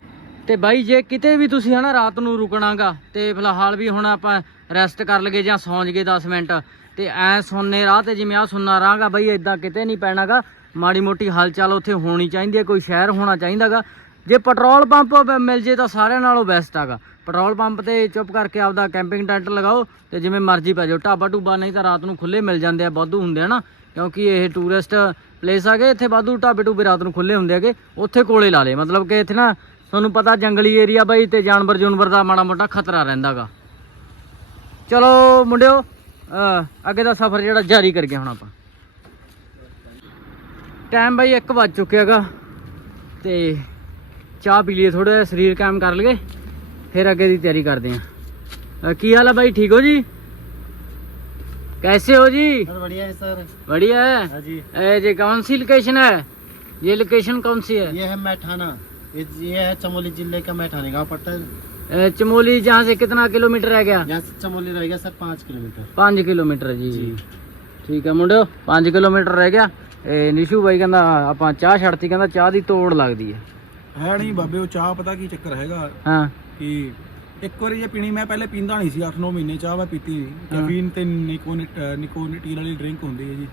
ਤੇ ਬਾਈ, ਜੇ ਕਿਤੇ ਵੀ ਤੁਸੀਂ, ਹਨਾ, ਰਾਤ ਨੂੰ ਰੁਕਣਾਗਾ, ਤੇ ਫਿਲਹਾਲ ਵੀ ਹੁਣ ਆਪਾਂ ਰੈਸਟ ਕਰ ਲਗੇ ਜਾਂ ਸੌਂ ਜਗੇ 10 ਮਿੰਟ, ਤੇ ਐ ਸੋਨੇ ਰਾਹ ਤੇ ਜਿਵੇਂ ਆ ਸੁਣਨਾ ਰਾਹਗਾ, ਬਾਈ ਇਦਾਂ ਕਿਤੇ ਨਹੀਂ ਪੈਣਾਗਾ। ਮਾੜੀ ਮੋਟੀ ਹਲਚਲ ਉੱਥੇ ਹੋਣੀ ਚਾਹੀਦੀ ਹੈ, ਕੋਈ ਸ਼ਹਿਰ ਹੋਣਾ ਚਾਹੀਦਾਗਾ। ਜੇ ਪੈਟਰੋਲ ਪੰਪ ਮਿਲ ਜੇ ਤਾਂ ਸਾਰਿਆਂ ਨਾਲੋਂ ਬੈਸਟ ਹੈਗਾ ਪੈਟਰੋਲ ਪੰਪ ਤੇ ਚੁੱਪ ਕਰਕੇ ਆਪਦਾ ਕੈਂਪਿੰਗ ਟੈਂਟ ਲਗਾਓ ਤੇ ਜਿਵੇਂ ਮਰਜ਼ੀ ਪੈ ਜਾਓ। ਢਾਬਾ ਟੂਬਾ ਨਹੀਂ ਤਾਂ ਰਾਤ ਨੂੰ ਖੁੱਲੇ ਮਿਲ ਜਾਂਦੇ ਆ, ਵਾਧੂ ਹੁੰਦੇ ਆ ਨਾ। ਕਿਉਂਕਿ ਇਹ ਟੂਰਿਸਟ ਪਲੇਸ ਆਗੇ ਇੱਥੇ ਵਾਧੂ ਢਾਬੇ ਟੂਬੇ ਰਾਤ ਨੂੰ ਖੁੱਲੇ ਹੁੰਦੇ ਹੈਗੇ ਉੱਥੇ ਕੋਲੇ ਲਾ ਲੇ ਮਤਲਬ ਕਿ ਇੱਥੇ ਨਾ ਤੁਹਾਨੂੰ ਪਤਾ ਜੰਗਲੀ ਏਰੀਆ ਬਾਈ ਤੇ ਜਾਨਵਰ ਜੂਨਵਰ ਦਾ ਮਾੜਾ ਮੋਟਾ ਖਤਰਾ ਰਹਿੰਦਾਗਾ ਚਲੋ ਮੁੰਡਿਓ ਅੱਗੇ ਦਾ ਸਫ਼ਰ ਜਿਹੜਾ ਜਾਰੀ ਕਰ ਗਿਆ ਹੁਣ ਆਪਾਂ। ਟਾਈਮ ਬਾਈ 1 ਵੱਜ ਚੁੱਕਿਆਗਾ ਤੇ ਚਾਹ ਪੀ ਲਈਏ ਥੋੜਾ ਜਿਹਾ, ਸਰੀਰ ਕਾਇਮ ਕਰ ਲਈਏ। ਫਿਰ ਅੱਗੇ ਦੀ ਤਿਆਰੀ ਕਰਦੇ ਆਂ ਅਹ ਕੀ ਹਾਲ ਆ ਬਾਈ ਠੀਕ ਹੋ ਜੀ कैसे हो जी सर बढ़िया है सर बढ़िया है हाँ जी ए, ये कौन सी लोकेशन है ये लोकेशन कौन सी है ये है मैठाना ये ये है चमोली जिले का मैठानी गाँव पड़ता है ए, चमोली जहाँ से कितना किलोमीटर रह गया यहाँ से चमोली रहेगा सर पाँच किलोमीटर ਪੰਜ ਕਿਲੋਮੀਟਰ ਜੀ ਜੀ। ਠੀਕ ਹੈ ਮੁੰਡਿਓ 5 ਕਿਲੋਮੀਟਰ ਰਹਿ ਗਿਆ ਇਹ ਨਿਸ਼ੂ ਬਾਈ ਕਹਿੰਦਾ ਆਪਾਂ ਚਾਹ ਛੱਡਤੀ ਕਹਿੰਦਾ ਚਾਹ ਦੀ ਤੋੜ ਲੱਗਦੀ ਹੈ ਹੈ ਨਹੀਂ ਬਾਬੇ ਉਹ ਚਾਹ ਪਤਾ ਕੀ ਚੱਕਰ ਹੈਗਾ ਹਾਂ ਕਿ ਇੱਕ ਵਾਰੀ ਜੇ ਪੀਣੀ ਮੈਂ ਪਹਿਲੇ ਪੀਂਦਾ ਨਹੀਂ ਸੀ 8-9 ਮਹੀਨੇ ਚਾਹ ਮੈਂ ਪੀਤੀ ਨਹੀਂ ਕੈਫੀਨ ਤੇ ਨਿਕੋਨਿਟ ਨਿਕੋਨਿਟੀਨ ਵਾਲੀ ਡਰਿੰਕ ਹੁੰਦੀ ਹੈ ਜੀ।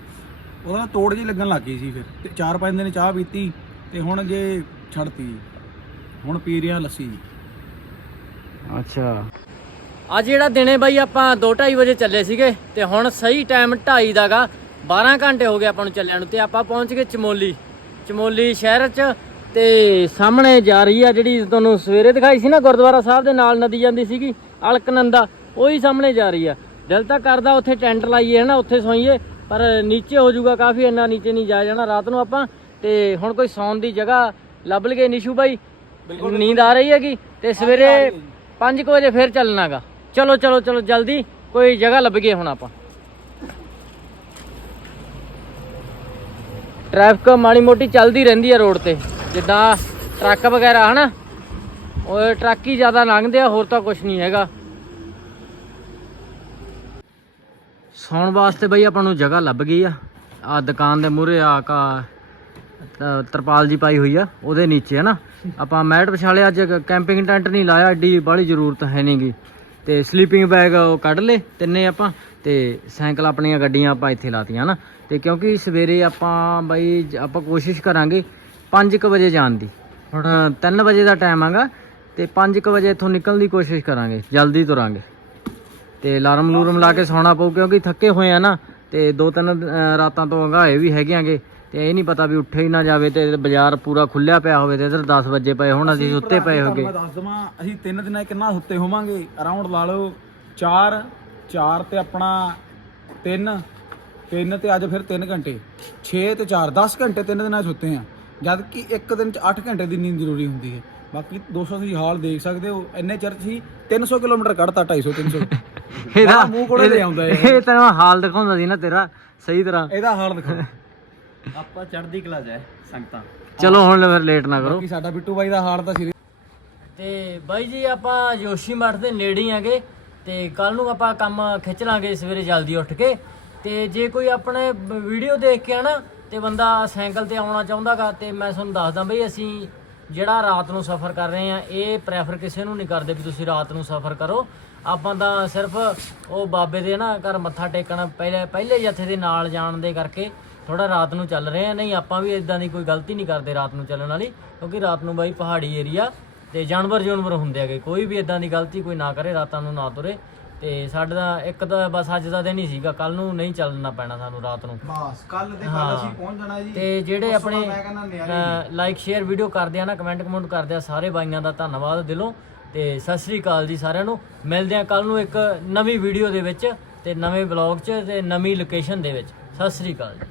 ਉਹਦਾ ਤੋੜ ਜੀ ਲੱਗਣ ਲੱਗ ਗਈ ਸੀ ਫਿਰ। ਤੇ 4-5 ਦਿਨ ਚਾਹ ਪੀਤੀ ਤੇ ਹੁਣ ਜੇ ਛੱਡਤੀ। ਹੁਣ ਪੀ ਰਿਆ ਲੱਸੀ। ਅੱਛਾ। ਅੱਜ ਜਿਹੜਾ ਦਿਨੇ ਬਾਈ ਆਪਾਂ 2:30 ਵਜੇ ਚੱਲੇ ਸੀਗੇ ਤੇ ਹੁਣ ਸਹੀ ਟਾਈਮ 2:30 ਦਾਗਾ 12 ਘੰਟੇ ਹੋ ਗਏ ਆਪਾਂ ਨੂੰ ਚੱਲਿਆਂ ਨੂੰ ਤੇ ਆਪਾਂ ਪਹੁੰਚ ਗਏ ਚਮੋਲੀ। ਚਮੋਲੀ ਸ਼ਹਿਰ 'ਚ ਤੇ ਸਾਹਮਣੇ ਜਾ ਰਹੀ ਆ ਜਿਹੜੀ ਤੁਹਾਨੂੰ ਸਵੇਰੇ ਦਿਖਾਈ ਸੀ ਨਾ ਗੁਰਦੁਆਰਾ ਸਾਹਿਬ ਦੇ ਨਾਲ ਨਦੀ ਜਾਂਦੀ ਸੀਗੀ ਅਲਕਨੰਦਾ ਉਹੀ ਸਾਹਮਣੇ ਜਾ ਰਹੀ ਆ। ਦਿਲ ਤਾਂ ਕਰਦਾ ਉੱਥੇ ਟੈਂਟ ਲਾਈਏ ਹਨਾ ਉੱਥੇ ਸੋਈਏ ਪਰ ਨੀਚੇ ਹੋ ਜਾਊਗਾ ਕਾਫੀ ਇੰਨਾ ਨੀਚੇ ਨਹੀਂ ਜਾ ਜਾਣਾ ਰਾਤ ਨੂੰ ਆਪਾਂ। ਤੇ ਹੁਣ ਕੋਈ ਸੌਣ ਦੀ ਜਗ੍ਹਾ ਲੱਭ ਲਈਏ ਨਿਸ਼ੂ ਬਾਈ ਨੀਂਦ ਆ ਰਹੀ ਹੈਗੀ ਤੇ ਸਵੇਰੇ 5 ਵਜੇ ਫੇਰ ਚੱਲਣਾਗਾ। ਚਲੋ ਚਲੋ ਚਲੋ ਜਲਦੀ ਕੋਈ ਜਗ੍ਹਾ ਲੱਭ ਗਏ ਹੁਣ ਆਪਾਂ। ਟ੍ਰੈਫਿਕ ਮਾੜੀ ਮੋਟੀ ਚੱਲਦੀ ਰਹਿੰਦੀ ਆ ਰੋਡ ਤੇ। ਜਿੱਦਾਂ ਟਰੱਕ ਵਗੈਰਾ, ਹਨਾ? ਉਹ ਟਰੱਕ ਹੀ ਜ਼ਿਆਦਾ ਲੰਘਦੇ ਆ, ਹੋਰ ਤਾਂ ਕੁਝ ਨਹੀਂ ਹੈਗਾ। ਸੌਣ ਵਾਸਤੇ ਬਈ ਆਪਾਂ ਨੂੰ ਜਗ੍ਹਾ ਲੱਭ ਗਈ ਆ। ਆ ਦੁਕਾਨ ਦੇ ਮੂਹਰੇ ਆ ਕਾ ਤਰਪਾਲ ਜੀ ਪਾਈ ਹੋਈ ਆ, ਉਹਦੇ ਨੀਚੇ, ਹਨਾ? ਆਪਾਂ ਮੈਟ ਵਿਛਾ ਅੱਜ ਕੈਂਪਿੰਗ ਟੈਂਟ ਨਹੀਂ ਲਾਇਆ ਏਡੀ ਬਾਹਲੀ ਜ਼ਰੂਰਤ ਹੈ ਨਹੀਂਗੀ ਤੇ ਸਲੀਪਿੰਗ ਬੈਗ ਉਹ ਕੱਢ ਲੇ ਤਿੰਨੇ ਆਪਾਂ। ਤੇ ਸਾਈਕਲ ਆਪਣੀਆਂ ਗੱਡੀਆਂ ਆਪਾਂ ਇੱਥੇ ਲਾਤੀਆਂ ਹਨਾ ਤੇ ਕਿਉਂਕਿ ਸਵੇਰੇ ਆਪਾਂ ਬਾਈ ਆਪਾਂ ਕੋਸ਼ਿਸ਼ ਕਰਾਂਗੇ 5:00 ਵਜੇ ਜਾਣ ਦੀ। ਹੁਣ 3 ਵਜੇ ਦਾ ਟਾਈਮ ਆਗਾ ਤੇ 5:00 ਵਜੇ ਇੱਥੋਂ ਨਿਕਲਣ ਦੀ ਕੋਸ਼ਿਸ਼ ਕਰਾਂਗੇ ਜਲਦੀ ਤੁਰਾਂਗੇ। ਤੇ ਅਲਾਰਮ ਲੂਰਮ ਲਾ ਕੇ ਸੌਣਾ ਪਊ ਕਿਉਂਕਿ ਥੱਕੇ ਹੋਏ ਆ ਨਾ ਤੇ ਦੋ ਤਿੰਨ ਰਾਤਾਂ ਤੋਂ ਹੰਗਾਏ ਵੀ ਹੈਗੇਆਂਗੇ ਤੇ ਇਹ ਨਹੀਂ ਪਤਾ ਵੀ ਉੱਠੇ ਹੀ ਨਾ ਜਾਵੇ ਤੇ ਬਾਜ਼ਾਰ ਪੂਰਾ ਖੁੱਲਿਆ ਪਿਆ ਹੋਵੇ ਤੇ ਇਧਰ 10 ਵਜੇ ਪਏ ਹੁਣ ਅਸੀਂ ਸੁੱਤੇ ਪਏ ਹੋਗੇ। ਮੈਂ ਦੱਸ ਦਵਾਂ ਅਸੀਂ ਤਿੰਨ ਦਿਨਾਂ ਕਿੰਨਾ ਸੁੱਤੇ ਹੋਵਾਂਗੇ। ਅਰਾਊਂਡ ਲਾ ਲਓ 4 4 ਤੇ ਆਪਣਾ 3 3 ਤੇ ਅੱਜ ਫਿਰ 3 ਘੰਟੇ। 6 ਤੇ 4 10 ਘੰਟੇ ਤਿੰਨ ਦਿਨਾਂ 'ਚ ਸੁੱਤੇ ਆ। ਜਦ ਕਿ ਇੱਕ ਦਿਨ 'ਚ 8 ਘੰਟੇ ਦੀ ਨੀਂਦ ਜ਼ਰੂਰੀ ਹੁੰਦੀ ਹੈ। ਬਾਕੀ 200 ਤੁਸੀਂ ਹਾਲ ਦੇਖ ਸਕਦੇ ਹੋ ਇੰਨੇ ਚਿਰ 'ਚ ਹੀ 300 ਕਿਲੋਮੀਟਰ ਕੱਢਤਾ 250 300 *laughs* ਇਹਦਾ ਮੂੰਹ ਕੋਲੇ ਲੈ ਆਉਂਦਾ ਇਹ। ਇਹ ਤੈਨੂੰ ਹਾਲ ਦਿਖਾਉਂਦਾ ਸੀ ਨਾ ਤੇਰਾ ਸਹੀ ਤਰ੍ਹਾਂ। ਇਹਦਾ ਹਾਲ ਦਿਖਾਓ। *laughs* ਆਪਾਂ ਚੜ੍ਹਦੀ ਕਲਾ ਜਾਏ ਸੰਗਤਾਂ। ਚਲੋ ਹੁਣ ਫਿਰ ਲੇਟ ਨਾ ਕਰੋ। ਬਾਕੀ ਸਾਡਾ ਬਿੱਟੂ ਬਾਈ ਦਾ ਹਾਲ ਤਾਂ ਸੀ। ਤੇ ਬਾਈ ਜੀ ਆਪਾਂ ਜੋਸ਼ੀ ਮਠ ਦੇ ਨੇੜੇ ਹੀ ਆਗੇ। ਤੇ ਕੱਲ ਨੂੰ ਆਪਾਂ ਕੰਮ ਖਿੱਚ ਲਾਂਗੇ ਸਵੇਰੇ ਜਲਦੀ ਉੱਠ ਕੇ। ਤੇ ਜੇ ਕੋਈ ਆਪਣੇ ਵੀਡੀਓ ਦੇਖ ਕੇ ਆਣਾ ਤੇ ਬੰਦਾ ਸਾਈਕਲ ਤੇ ਆਉਣਾ ਚਾਹੁੰਦਾਗਾ, ਤੇ ਮੈਂ ਤੁਹਾਨੂੰ ਦੱਸਦਾ ਬਈ ਅਸੀਂ ਜਿਹੜਾ ਰਾਤ ਨੂੰ ਸਫ਼ਰ ਕਰ ਰਹੇ ਆ ਇਹ ਪ੍ਰੈਫਰ ਕਿਸੇ ਨੂੰ ਨਹੀਂ ਕਰਦੇ ਵੀ ਤੁਸੀਂ ਰਾਤ ਨੂੰ ਸਫ਼ਰ ਕਰੋ। ਆਪਾਂ ਤਾਂ ਸਿਰਫ ਉਹ ਬਾਬੇ ਦੇ ਨਾ ਘਰ ਮੱਥਾ ਟੇਕਣ ਪਹਿਲੇ ਪਹਿਲੇ ਜਥੇ ਦੇ ਨਾਲ ਜਾਣ ਦੇ ਕਰਕੇ ਥੋੜਾ ਰਾਤ ਨੂੰ ਚੱਲ ਰਹੇ ਆ ਨਹੀਂ, ਆਪਾਂ ਵੀ ਇਦਾਂ ਦੀ ਕੋਈ ਗਲਤੀ ਨਹੀਂ ਕਰਦੇ ਰਾਤ ਨੂੰ ਚੱਲਣ ਵਾਲੀ, ਕਿਉਂਕਿ ਰਾਤ ਨੂੰ ਬਾਈ ਪਹਾੜੀ ਏਰੀਆ ਤੇ ਜਾਨਵਰ ਜਾਨਵਰ ਹੁੰਦੇ ਹੈਗੇ ਕੋਈ ਵੀ ਇਦਾਂ ਦੀ ਗਲਤੀ ਕੋਈ ਨਾ ਕਰੇ ਰਾਤਾਂ ਨੂੰ ਨਾ ਤੁਰੇ ਤੇ ਸਾਡਾ ਤਾਂ ਇੱਕ ਤਾਂ ਬਸ ਅੱਜ ਦਾ ਦਿਨ ਹੀ ਸੀਗਾ ਕੱਲ ਨੂੰ ਨਹੀਂ ਚੱਲਣਾ ਪੈਣਾ ਸਾਨੂੰ ਰਾਤ ਨੂੰ। ਬਸ ਕੱਲ ਦੇ ਹਾਂ। ਅਸੀਂ ਪਹੁੰਚ ਜਾਣਾ ਜੀ। ਤੇ ਜਿਹੜੇ ਆਪਣੇ ਲਾਈਕ ਸ਼ੇਅਰ ਵੀਡੀਓ ਕਰਦੇ ਆ ਨਾ ਕਮੈਂਟ ਕਮੈਂਟ ਕਰਦੇ ਆ ਸਾਰੇ ਬਾਈਆਂ ਦਾ ਧੰਨਵਾਦ ਦਿਲੋਂ ਤੇ ਸਤਿ ਸ੍ਰੀ ਅਕਾਲ ਜੀ ਸਾਰਿਆਂ ਨੂੰ। ਮਿਲਦੇ ਆ ਕੱਲ ਨੂੰ ਇੱਕ ਨਵੀਂ ਵੀਡੀਓ ਦੇ ਵਿੱਚ ਤੇ ਨਵੇਂ ਵਲੌਗ 'ਚ ਤੇ ਨਵੀਂ ਲੋਕੇਸ਼ਨ ਦੇ ਵਿੱਚ। ਸਤਿ ਸ੍ਰੀ ਅਕਾਲ ਜੀ।